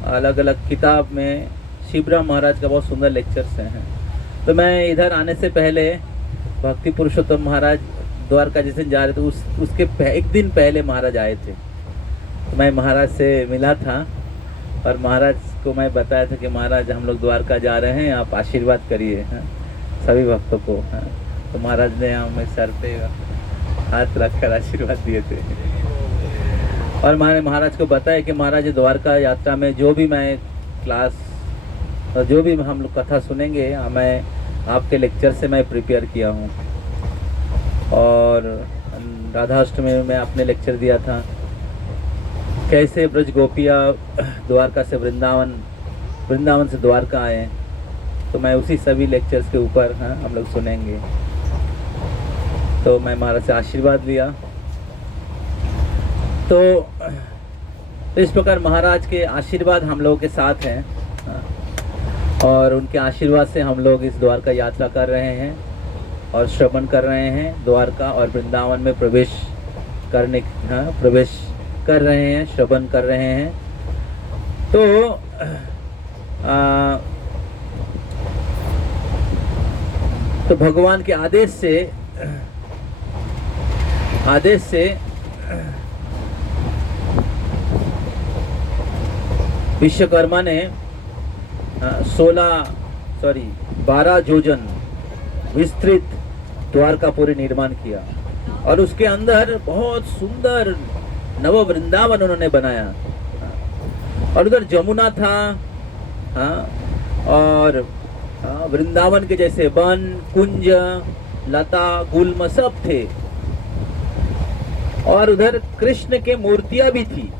अलग अलग किताब में शिवराम महाराज का बहुत सुंदर लेक्चर्स हैं। तो मैं इधर आने से पहले भक्ति पुरुषोत्तम महाराज द्वारका जिस दिन जा रहे थे उसके एक दिन पहले महाराज आए थे। तो मैं महाराज से मिला था और महाराज को मैं बताया था कि महाराज हम लोग द्वारका जा रहे हैं, आप आशीर्वाद करिए सभी भक्तों को। तो महाराज ने हमें सर पे हाथ रखकर आशीर्वाद दिए थे, और मैंने महाराज को बताया कि महाराज द्वारका यात्रा में जो भी मैं क्लास, जो भी हम लोग कथा सुनेंगे, मैं आपके लेक्चर से मैं प्रिपेयर किया हूँ। और राधाष्टमी में आपने लेक्चर दिया था कैसे ब्रज गोपिया द्वारका से वृंदावन, वृंदावन से द्वारका आए। तो मैं उसी सभी लेक्चर्स के ऊपर हम लोग सुनेंगे। तो मैं महाराज से आशीर्वाद लिया। तो इस प्रकार महाराज के आशीर्वाद हम लोगों के साथ हैं, और उनके आशीर्वाद से हम लोग इस द्वारका यात्रा कर रहे हैं और श्रवण कर रहे हैं। द्वारका और वृंदावन में प्रवेश कर रहे हैं, श्रवण कर रहे हैं। तो भगवान के आदेश से विश्वकर्मा ने 12 योजन विस्तृत द्वारकापुरी निर्माण किया, और उसके अंदर बहुत सुंदर नव वृंदावन उन्होंने बनाया। और उधर जमुना था, और वृंदावन के जैसे वन, कुंज, लता, गुल्म सब थे, और उधर कृष्ण के मूर्तियां भी थी,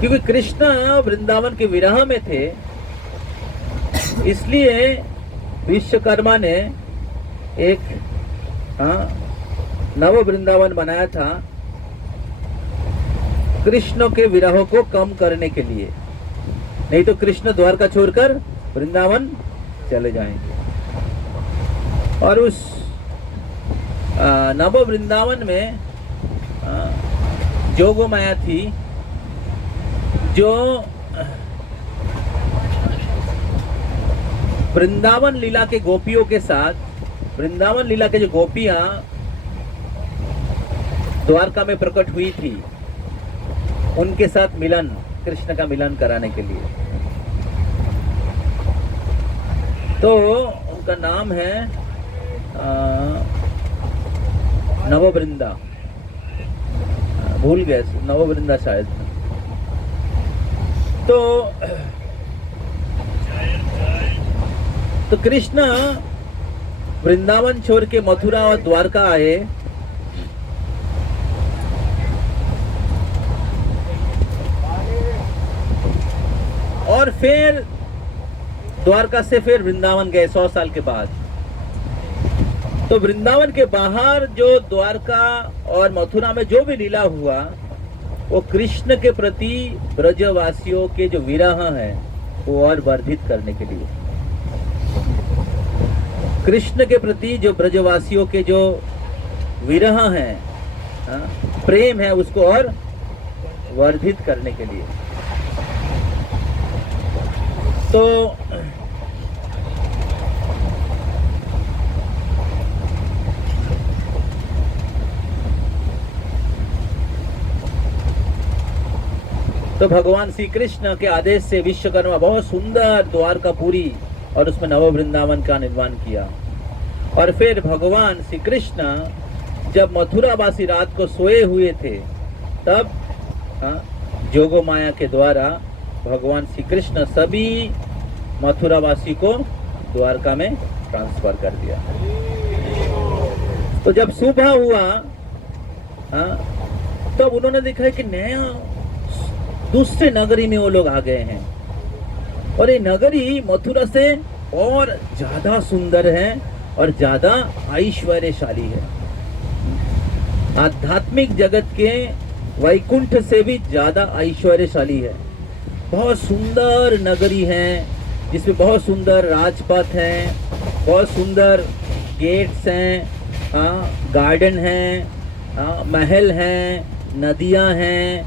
क्योंकि कृष्ण वृंदावन के विरह में थे। इसलिए विश्वकर्मा ने एक नव वृंदावन बनाया था कृष्ण के विरह को कम करने के लिए। नहीं तो कृष्ण द्वारका छोड़कर वृंदावन चले जाएंगे। और उस नव वृंदावन में जोगो माया थी, जो वृंदावन लीला के गोपियों के साथ, वृंदावन लीला के जो गोपियां द्वारका में प्रकट हुई थी, उनके साथ मिलन, कृष्ण का मिलन कराने के लिए। तो उनका नाम है नववृंदा, भूल गए, नववृंदा शायद। तो कृष्ण वृंदावन छोड़ के मथुरा और द्वारका आए, और फिर द्वारका से फिर वृंदावन गए 100 साल के बाद। तो वृंदावन के बाहर जो द्वारका और मथुरा में जो भी लीला हुआ, वो कृष्ण के प्रति ब्रजवासियों के जो विरह है वो और वर्धित करने के लिए, कृष्ण के प्रति जो ब्रजवासियों के जो विरह है, प्रेम है, उसको और वर्धित करने के लिए। तो भगवान श्री कृष्ण के आदेश से विश्वकर्मा बहुत सुंदर द्वारकापुरी और उसमें नव वृंदावन का निर्माण किया। और फिर भगवान श्री कृष्ण जब मथुरावासी रात को सोए हुए थे, तब जोगो माया के द्वारा भगवान श्री कृष्ण सभी मथुरावासी को द्वारका में ट्रांसफर कर दिया। तो जब सुबह हुआ, तब उन्होंने देखा कि नया दूसरे नगरी में वो लोग आ गए हैं, और ये नगरी मथुरा से और ज्यादा सुंदर है और ज्यादा ऐश्वर्यशाली है। आध्यात्मिक जगत के वैकुंठ से भी ज्यादा ऐश्वर्यशाली है। बहुत सुंदर नगरी है जिसमें बहुत सुंदर राजपथ हैं, बहुत सुंदर गेट्स हैं, गार्डन हैं, महल हैं, नदियां हैं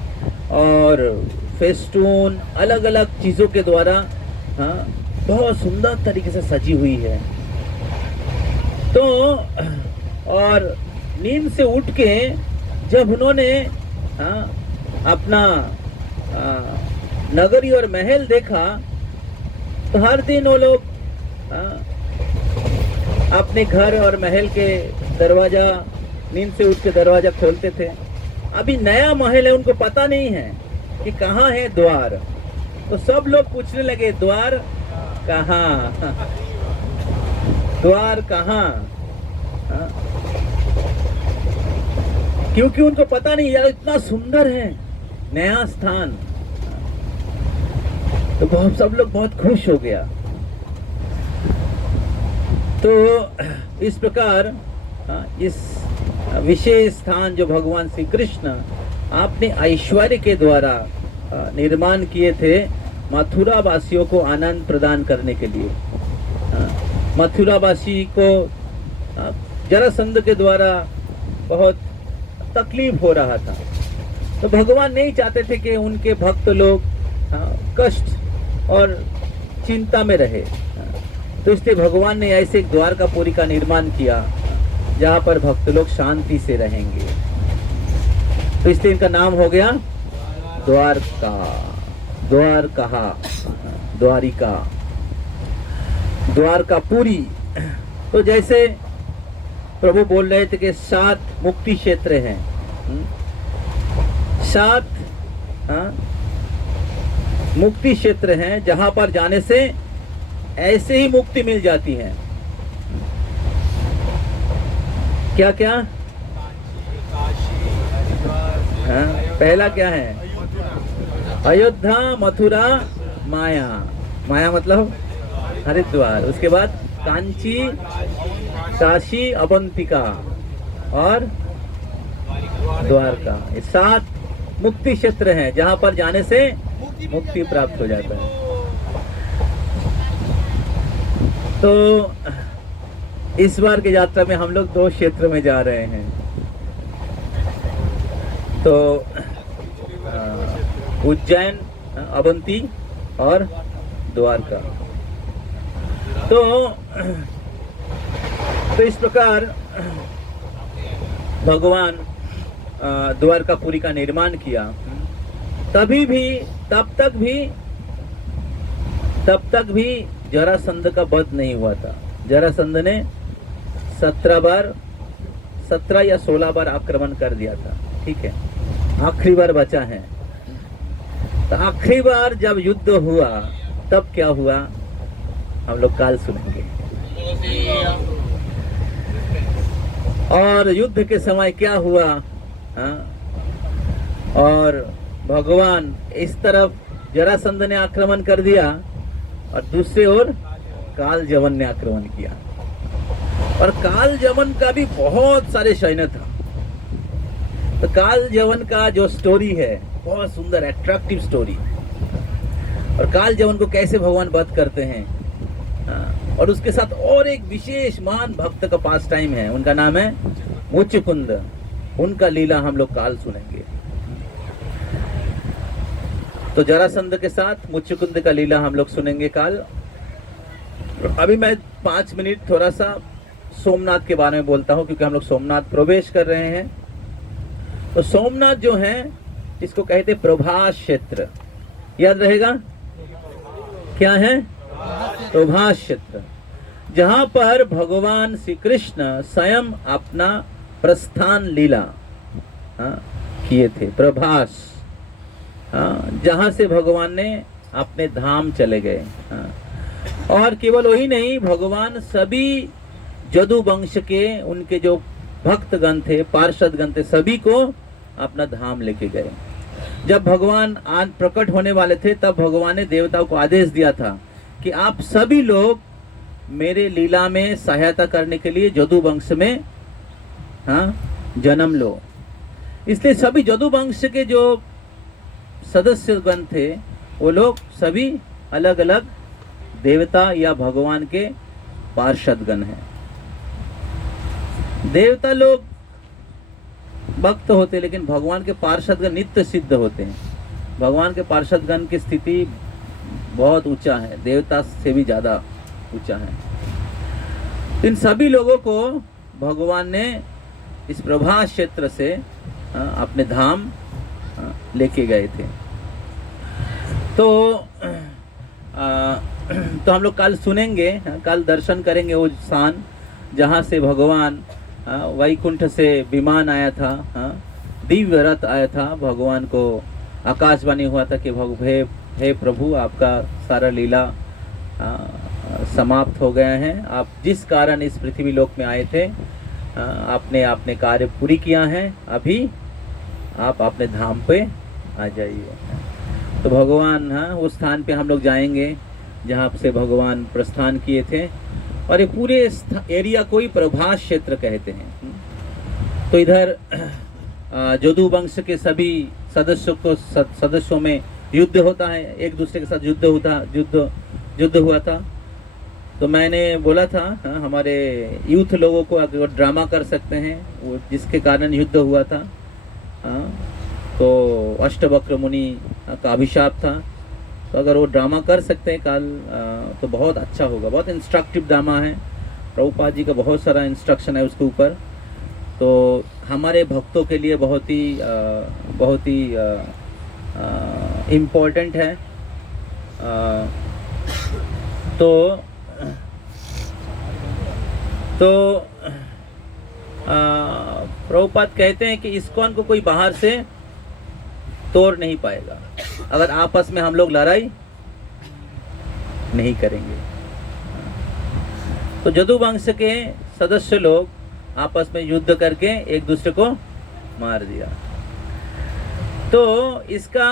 और फेस्टून अलग अलग चीज़ों के द्वारा बहुत सुंदर तरीके से सजी हुई है। तो और नींद से उठ के जब उन्होंने अपना नगरी और महल देखा, तो हर दिन वो लोग अपने घर और महल के दरवाजा, नींद से उठ के दरवाजा खोलते थे। अभी नया महल है, उनको पता नहीं है कि कहाँ है द्वार, तो सब लोग पूछने लगे द्वार कहाँ, द्वार कहाँ, क्योंकि उनको पता नहीं यार इतना सुंदर है नया स्थान। तो बहुत सब लोग बहुत खुश हो गया। तो इस प्रकार इस विशेष स्थान जो भगवान श्री कृष्ण आपने ऐश्वर्य के द्वारा निर्माण किए थे मथुरा वासियों को आनंद प्रदान करने के लिए। मथुरा वासी को जरासंध के द्वारा बहुत तकलीफ हो रहा था, तो भगवान नहीं चाहते थे कि उनके भक्त लोग कष्ट और चिंता में रहे। तो इसलिए भगवान ने ऐसे एक द्वारकापुरी का निर्माण किया जहाँ पर भक्त लोग शांति से रहेंगे। तो इसलिए इनका नाम हो गया द्वारका, द्वारका, द्वारिका, द्वारकापुरी। तो जैसे प्रभु बोल रहे थे कि 7 मुक्ति क्षेत्र हैं, 7 मुक्ति क्षेत्र हैं जहां पर जाने से ऐसे ही मुक्ति मिल जाती है। क्या क्या? पहला क्या है? अयोध्या, मथुरा, माया। माया मतलब हरिद्वार। उसके बाद कांची, काशी, अवंतिका और द्वारका। ये 7 मुक्ति क्षेत्र हैं जहां पर जाने से मुक्ति प्राप्त हो जाता है। तो इस बार की यात्रा में हम लोग 2 क्षेत्र में जा रहे हैं। तो उज्जैन, अवंती और द्वारका। तो इस प्रकार भगवान द्वारकापुरी का निर्माण किया। तब तक भी जरासंध का वध नहीं हुआ था। जरासंध ने 17 या 16 बार आक्रमण कर दिया था। ठीक है, आखिरी बार बचा है। तो आखिरी बार जब युद्ध हुआ तब क्या हुआ हम लोग काल सुनेंगे। और युद्ध के समय क्या हुआ, और भगवान इस तरफ जरासंध ने आक्रमण कर दिया और दूसरे ओर काल जवन ने आक्रमण किया। और काल जवन का भी बहुत सारे सैन्य था। तो काल जवन का जो स्टोरी है बहुत सुंदर अट्रैक्टिव स्टोरी। और काल जवन को कैसे भगवान वध करते हैं, और उसके साथ और एक विशेष महान भक्त का पास टाइम है, उनका नाम है मुचकुंद। उनका लीला हम लोग काल सुनेंगे। तो जरासंध के साथ मुचकुंद का लीला हम लोग सुनेंगे काल। अभी मैं 5 मिनट थोड़ा सा सोमनाथ के बारे में बोलता हूँ, क्योंकि हम लोग सोमनाथ प्रवेश कर रहे हैं। तो सोमनाथ जो है इसको कहते प्रभास क्षेत्र। याद रहेगा क्या है? प्रभास क्षेत्र, जहां पर भगवान श्री कृष्ण स्वयं अपना प्रस्थान लीला किए थे। प्रभास, जहां से भगवान ने अपने धाम चले गए। और केवल वही नहीं, भगवान सभी जदु वंश के उनके जो भक्तगण थे, पार्षदगण थे, सभी को अपना धाम लेके गए। जब भगवान आज प्रकट होने वाले थे तब भगवान ने देवताओं को आदेश दिया था कि आप सभी लोग मेरे लीला में सहायता करने के लिए जदु वंश में जन्म लो। इसलिए सभी जदु वंश के जो सदस्यगण थे वो लोग सभी अलग अलग देवता या भगवान के पार्षदगण हैं। देवता लोग भक्त होते लेकिन भगवान के पार्षदगण नित्य सिद्ध होते हैं। भगवान के पार्षदगण की स्थिति बहुत ऊंचा है, देवता से भी ज़्यादा ऊंचा है। इन सभी लोगों को भगवान ने इस प्रभास क्षेत्र से अपने धाम लेके गए थे। तो हम लोग कल सुनेंगे, कल दर्शन करेंगे वो स्थान जहाँ से भगवान वैकुंठ से विमान आया था, दिव्य रथ आया था। भगवान को आकाशवाणी हुआ था कि हे प्रभु, आपका सारा लीला समाप्त हो गया है। आप जिस कारण इस पृथ्वी लोक में आए थे आपने अपने कार्य पूरी किया है, अभी आप अपने धाम पे आ जाइए। तो भगवान उस स्थान पे हम लोग जाएंगे जहाँ से भगवान प्रस्थान किए थे, और ये पूरे एरिया को ही प्रभास क्षेत्र कहते हैं। तो इधर जदु वंश के सभी सदस्यों में युद्ध होता है, एक दूसरे के साथ युद्ध हुआ था। तो मैंने बोला था हमारे यूथ लोगों को अगर ड्रामा कर सकते हैं वो जिसके कारण युद्ध हुआ था, तो अष्टवक्र मुनि का अभिशाप था। तो अगर वो ड्रामा कर सकते हैं कल तो बहुत अच्छा होगा। बहुत इंस्ट्रक्टिव ड्रामा है, प्रभुपाद जी का बहुत सारा इंस्ट्रक्शन है उसके ऊपर। तो हमारे भक्तों के लिए बहुत ही इम्पोर्टेंट है। तो प्रभुपाद कहते हैं कि इस्कॉन को कोई बाहर से तोड़ नहीं पाएगा अगर आपस में हम लोग लड़ाई नहीं करेंगे। तो जदु वंश के सदस्य लोग आपस में युद्ध करके एक दूसरे को मार दिया। तो इसका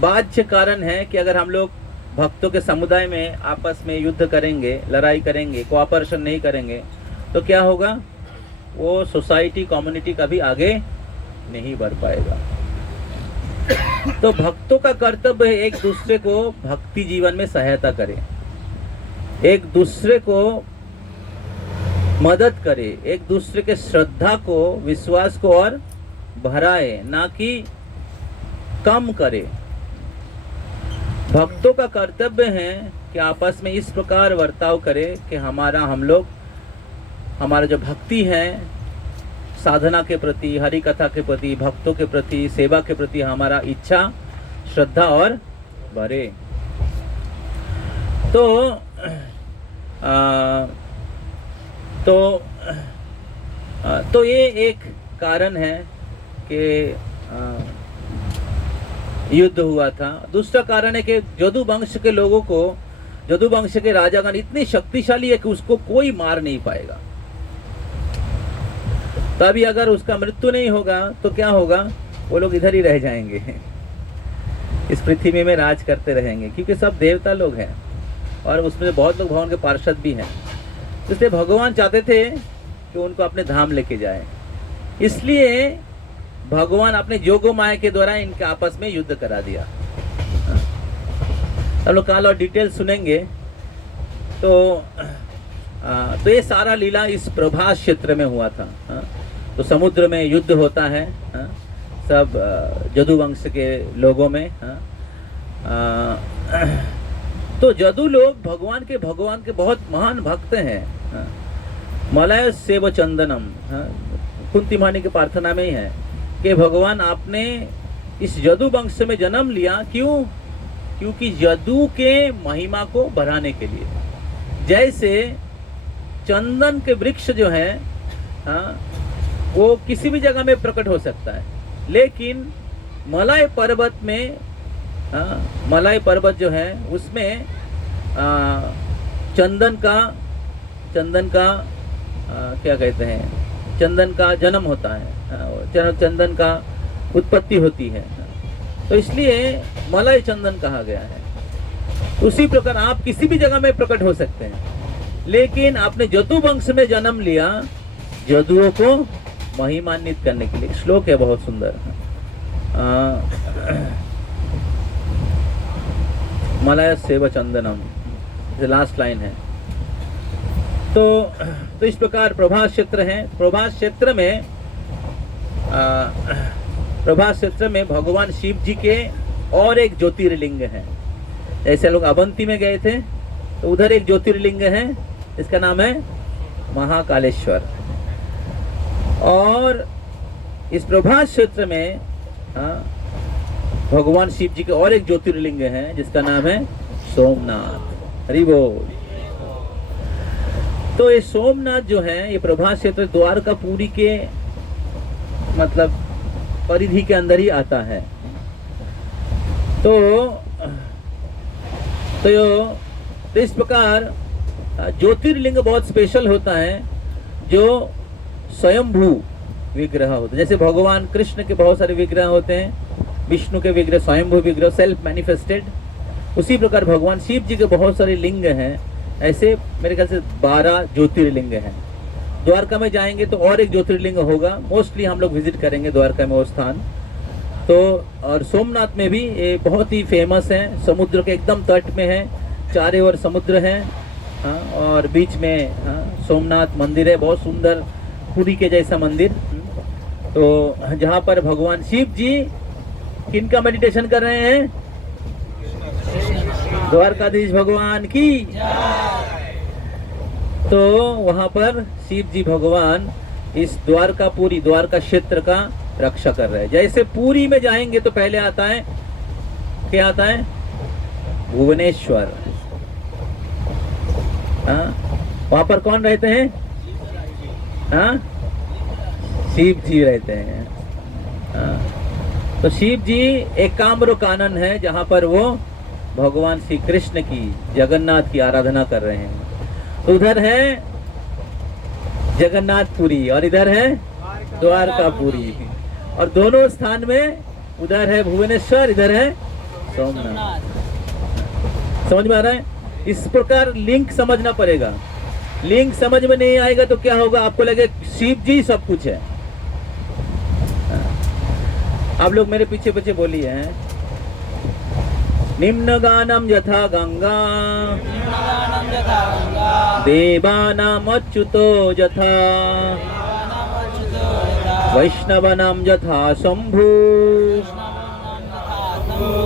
बाह्य कारण है कि अगर हम लोग भक्तों के समुदाय में आपस में युद्ध करेंगे, लड़ाई करेंगे, कोऑपरेशन नहीं करेंगे तो क्या होगा, वो सोसाइटी कम्युनिटी कभी आगे नहीं बढ़ पाएगा। तो भक्तों का कर्तव्य है एक दूसरे को भक्ति जीवन में सहायता करे, एक दूसरे को मदद करे, एक दूसरे के श्रद्धा को, विश्वास को और बढ़ाए, ना कि कम करे। भक्तों का कर्तव्य है कि आपस में इस प्रकार वर्ताव करे कि हमारा जो भक्ति है साधना के प्रति, हरि कथा के प्रति, भक्तों के प्रति, सेवा के प्रति हमारा इच्छा, श्रद्धा और बढ़े। तो ये एक कारण है कि युद्ध हुआ था। दूसरा कारण है कि जदु वंश के लोगों को, जदु वंश के राजागण इतनी शक्तिशाली है कि उसको कोई मार नहीं पाएगा। तभी अगर उसका मृत्यु नहीं होगा तो क्या होगा, वो लोग इधर ही रह जाएंगे, इस पृथ्वी में राज करते रहेंगे, क्योंकि सब देवता लोग हैं और उसमें बहुत लोग भगवान के पार्षद भी हैं। इसलिए भगवान चाहते थे कि उनको अपने धाम लेके जाए, इसलिए भगवान अपने जोगो माया के द्वारा इनके आपस में युद्ध करा दिया। हम लोग कल और डिटेल सुनेंगे। तो ये सारा लीला इस प्रभास क्षेत्र में हुआ था। तो समुद्र में युद्ध होता है सब जदु वंश के लोगों में। तो जदु लोग भगवान के बहुत महान भक्त हैं। मलय सेव चंदनम, कुंती मानी की प्रार्थना में ही है कि भगवान आपने इस जदु वंश में जन्म लिया। क्यों? क्योंकि जदु के महिमा को बढ़ाने के लिए। जैसे चंदन के वृक्ष जो है वो किसी भी जगह में प्रकट हो सकता है, लेकिन मलय पर्वत में, मलय पर्वत जो है उसमें चंदन का क्या कहते हैं, चंदन का जन्म होता है। चंदन का उत्पत्ति होती है, तो इसलिए मलय चंदन कहा गया है। उसी प्रकार आप किसी भी जगह में प्रकट हो सकते हैं, लेकिन आपने जदु वंश में जन्म लिया जदुओं को महिमान्वित करने के लिए। श्लोक है बहुत सुंदर, मलय सेव चंदनम, लास्ट लाइन है। तो इस प्रकार प्रभास क्षेत्र है। प्रभास क्षेत्र में भगवान शिव जी के और एक ज्योतिर्लिंग है। ऐसे लोग अवंती में गए थे तो उधर एक ज्योतिर्लिंग है, इसका नाम है महाकालेश्वर। और इस प्रभास क्षेत्र में भगवान शिव जी के और एक ज्योतिर्लिंग है जिसका नाम है सोमनाथ। हरि बोल। तो ये सोमनाथ जो है, ये प्रभास क्षेत्र द्वारकापुरी के मतलब परिधि के अंदर ही आता है। तो इस प्रकार ज्योतिर्लिंग बहुत स्पेशल होता है जो स्वयंभू विग्रह होते हैं। जैसे भगवान कृष्ण के बहुत सारे विग्रह होते हैं, विष्णु के विग्रह स्वयंभू विग्रह, सेल्फ मैनिफेस्टेड। उसी प्रकार भगवान शिव जी के बहुत सारे लिंग हैं। ऐसे मेरे ख्याल से 12 ज्योतिर्लिंग हैं। द्वारका में जाएंगे तो और एक ज्योतिर्लिंग होगा, मोस्टली हम लोग विजिट करेंगे द्वारका में वो स्थान। तो और सोमनाथ में भी ये बहुत ही फेमस है, समुद्र के एकदम तट में है, चारों ओर समुद्र है, और बीच में सोमनाथ मंदिर है, बहुत सुंदर पुरी के जैसा मंदिर। तो जहाँ पर भगवान शिव जी किनका मेडिटेशन कर रहे हैं? द्वारकाधीश भगवान की। तो वहाँ पर शिव जी भगवान इस द्वारकापुरी, द्वारका क्षेत्र का रक्षा कर रहे हैं। जैसे पुरी में जाएंगे तो पहले आता है, क्या आता है? भुवनेश्वर। वहां पर कौन रहते हैं? शिव जी रहते हैं। तो शिव जी एक कामरू कानन है जहां पर वो भगवान श्री कृष्ण की, जगन्नाथ की आराधना कर रहे हैं। तो उधर है जगन्नाथपुरी और इधर है द्वारकापुरी, और दोनों स्थान में उधर है भुवनेश्वर, इधर है सोमनाथ। समझ में आ रहा है? इस प्रकार लिंक समझना पड़ेगा। लिंक समझ में नहीं आएगा तो क्या होगा? आपको लगे शिव जी सब कुछ है। आप लोग मेरे पीछे पीछे बोलिए हैं, निम्न गानम यथा गंगा देवानाम अच्युतो यथा वैष्णवानाम यथा शंभु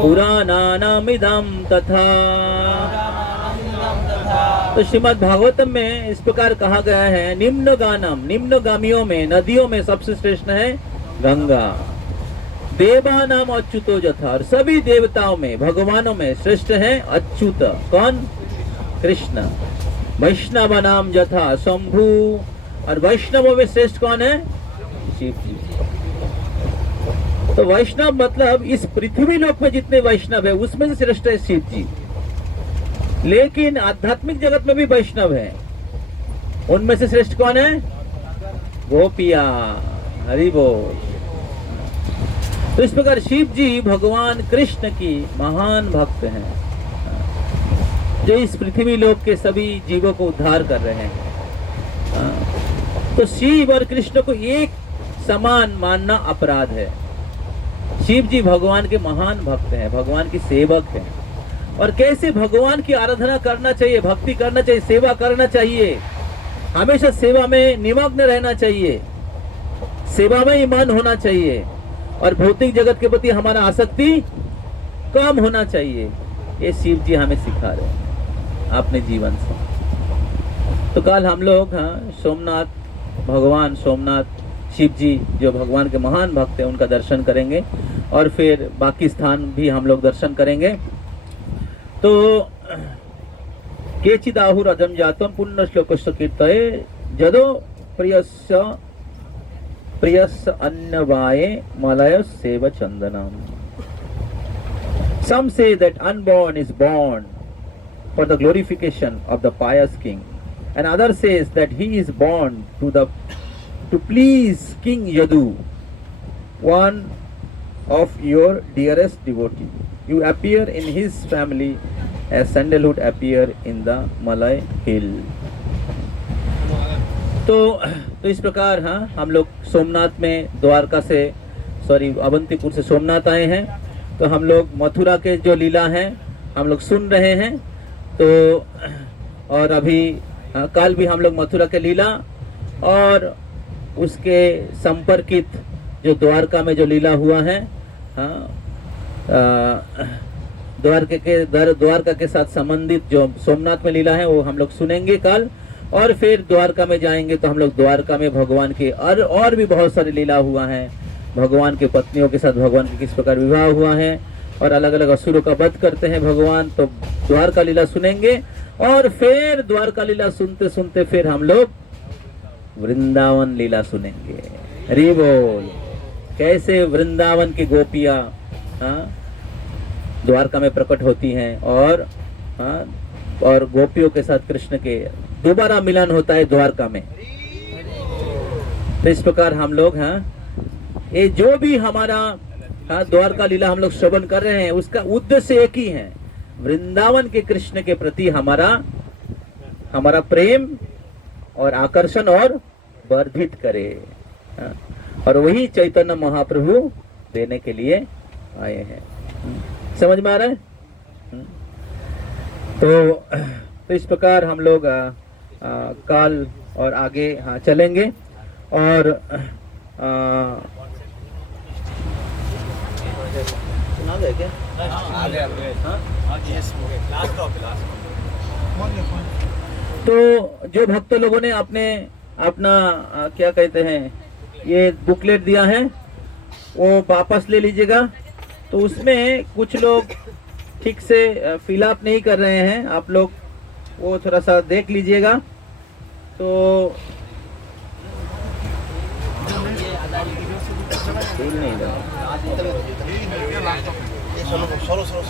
पुराणानामिदं तथा। तो श्रीमद् भागवतम में इस प्रकार कहा गया है, निम्न गानम, निम्नगामियों में, नदियों में सबसे श्रेष्ठ है गंगा। देवानाम अच्युतो यथा, और सभी देवताओं में, भगवानों में श्रेष्ठ है अच्युत। कौन? कृष्ण। वैष्णवानाम यथा शंभु, और वैष्णवों में श्रेष्ठ कौन है? शिव जी। तो वैष्णव मतलब इस पृथ्वी लोक में जितने वैष्णव है उसमें से श्रेष्ठ है शिव जी। लेकिन आध्यात्मिक जगत में भी वैष्णव है, उनमें से श्रेष्ठ कौन है? गोपिया। हरि बोल। तो इस प्रकार शिव जी भगवान कृष्ण की महान भक्त हैं, जो इस पृथ्वी लोक के सभी जीवों को उद्धार कर रहे हैं। तो शिव और कृष्ण को एक समान मानना अपराध है। शिव जी भगवान के महान भक्त हैं, भगवान की सेवक हैं। और कैसे भगवान की आराधना करना चाहिए, भक्ति करना चाहिए, सेवा करना चाहिए, हमेशा सेवा में निमग्न रहना चाहिए, सेवा में ही मन होना चाहिए, और भौतिक जगत के प्रति हमारा आसक्ति कम होना चाहिए। ये शिव जी हमें सिखा रहे हैं अपने जीवन से। तो कल हम लोग सोमनाथ, भगवान सोमनाथ शिव जी जो भगवान के महान भक्त हैं उनका दर्शन करेंगे, और फिर बाकी स्थान भी हम लोग दर्शन करेंगे। तो केचिदाहुर अजम जातम पुण्य श्लोकस्य कीर्तये जदो प्रियस्य अन्नवाये मलय सेव चंदनम। Some say that unborn is born for the glorification of the pious king, and others says that he is born to please King Yadu. One of your dearest devotee. You appear in his family as sandalwood appear in the Malay hill. तो इस प्रकार हाँ हम लोग सोमनाथ में द्वारका से अवंतीपुर से सोमनाथ आए हैं। तो हम लोग मथुरा के जो लीला हैं हम लोग सुन रहे हैं। तो और अभी कल भी हम लोग मथुरा के लीला और उसके संपर्कित जो द्वारका में जो लीला हुआ है द्वारका के साथ संबंधित जो सोमनाथ में लीला है वो हम लोग सुनेंगे कल। और फिर द्वारका में जाएंगे तो हम लोग द्वारका में भगवान के और भी बहुत सारी लीला हुआ है। भगवान के पत्नियों के साथ भगवान के किस प्रकार विवाह हुआ है और अलग अलग असुरों का वध करते हैं भगवान। तो द्वारका लीला सुनेंगे और फिर द्वारका लीला सुनते सुनते फिर हम लोग वृंदावन लीला सुनेंगे। हरि बोल। कैसे वृंदावन की गोपियां द्वारका में प्रकट होती हैं और गोपियों के साथ कृष्ण के दोबारा मिलन होता है द्वारका में। तो इस प्रकार हम लोग ये जो भी हमारा द्वारका लीला हम लोग श्रवण कर रहे हैं उसका उद्देश्य एक ही है, वृंदावन के कृष्ण के प्रति हमारा प्रेम और आकर्षण और वर्धित करे। और वही चैतन्य महाप्रभु देने के लिए आए हैं। समझ में आ रहा है? तो इस प्रकार हम लोग कल और आगे चलेंगे। और सुना दे क्या? तो जो भक्त लोगों ने अपना क्या कहते हैं ये बुकलेट दिया है वो वापस ले लीजिएगा। तो उसमें कुछ लोग ठीक से फिलअप नहीं कर रहे हैं, आप लोग वो थोड़ा सा देख लीजिएगा। तो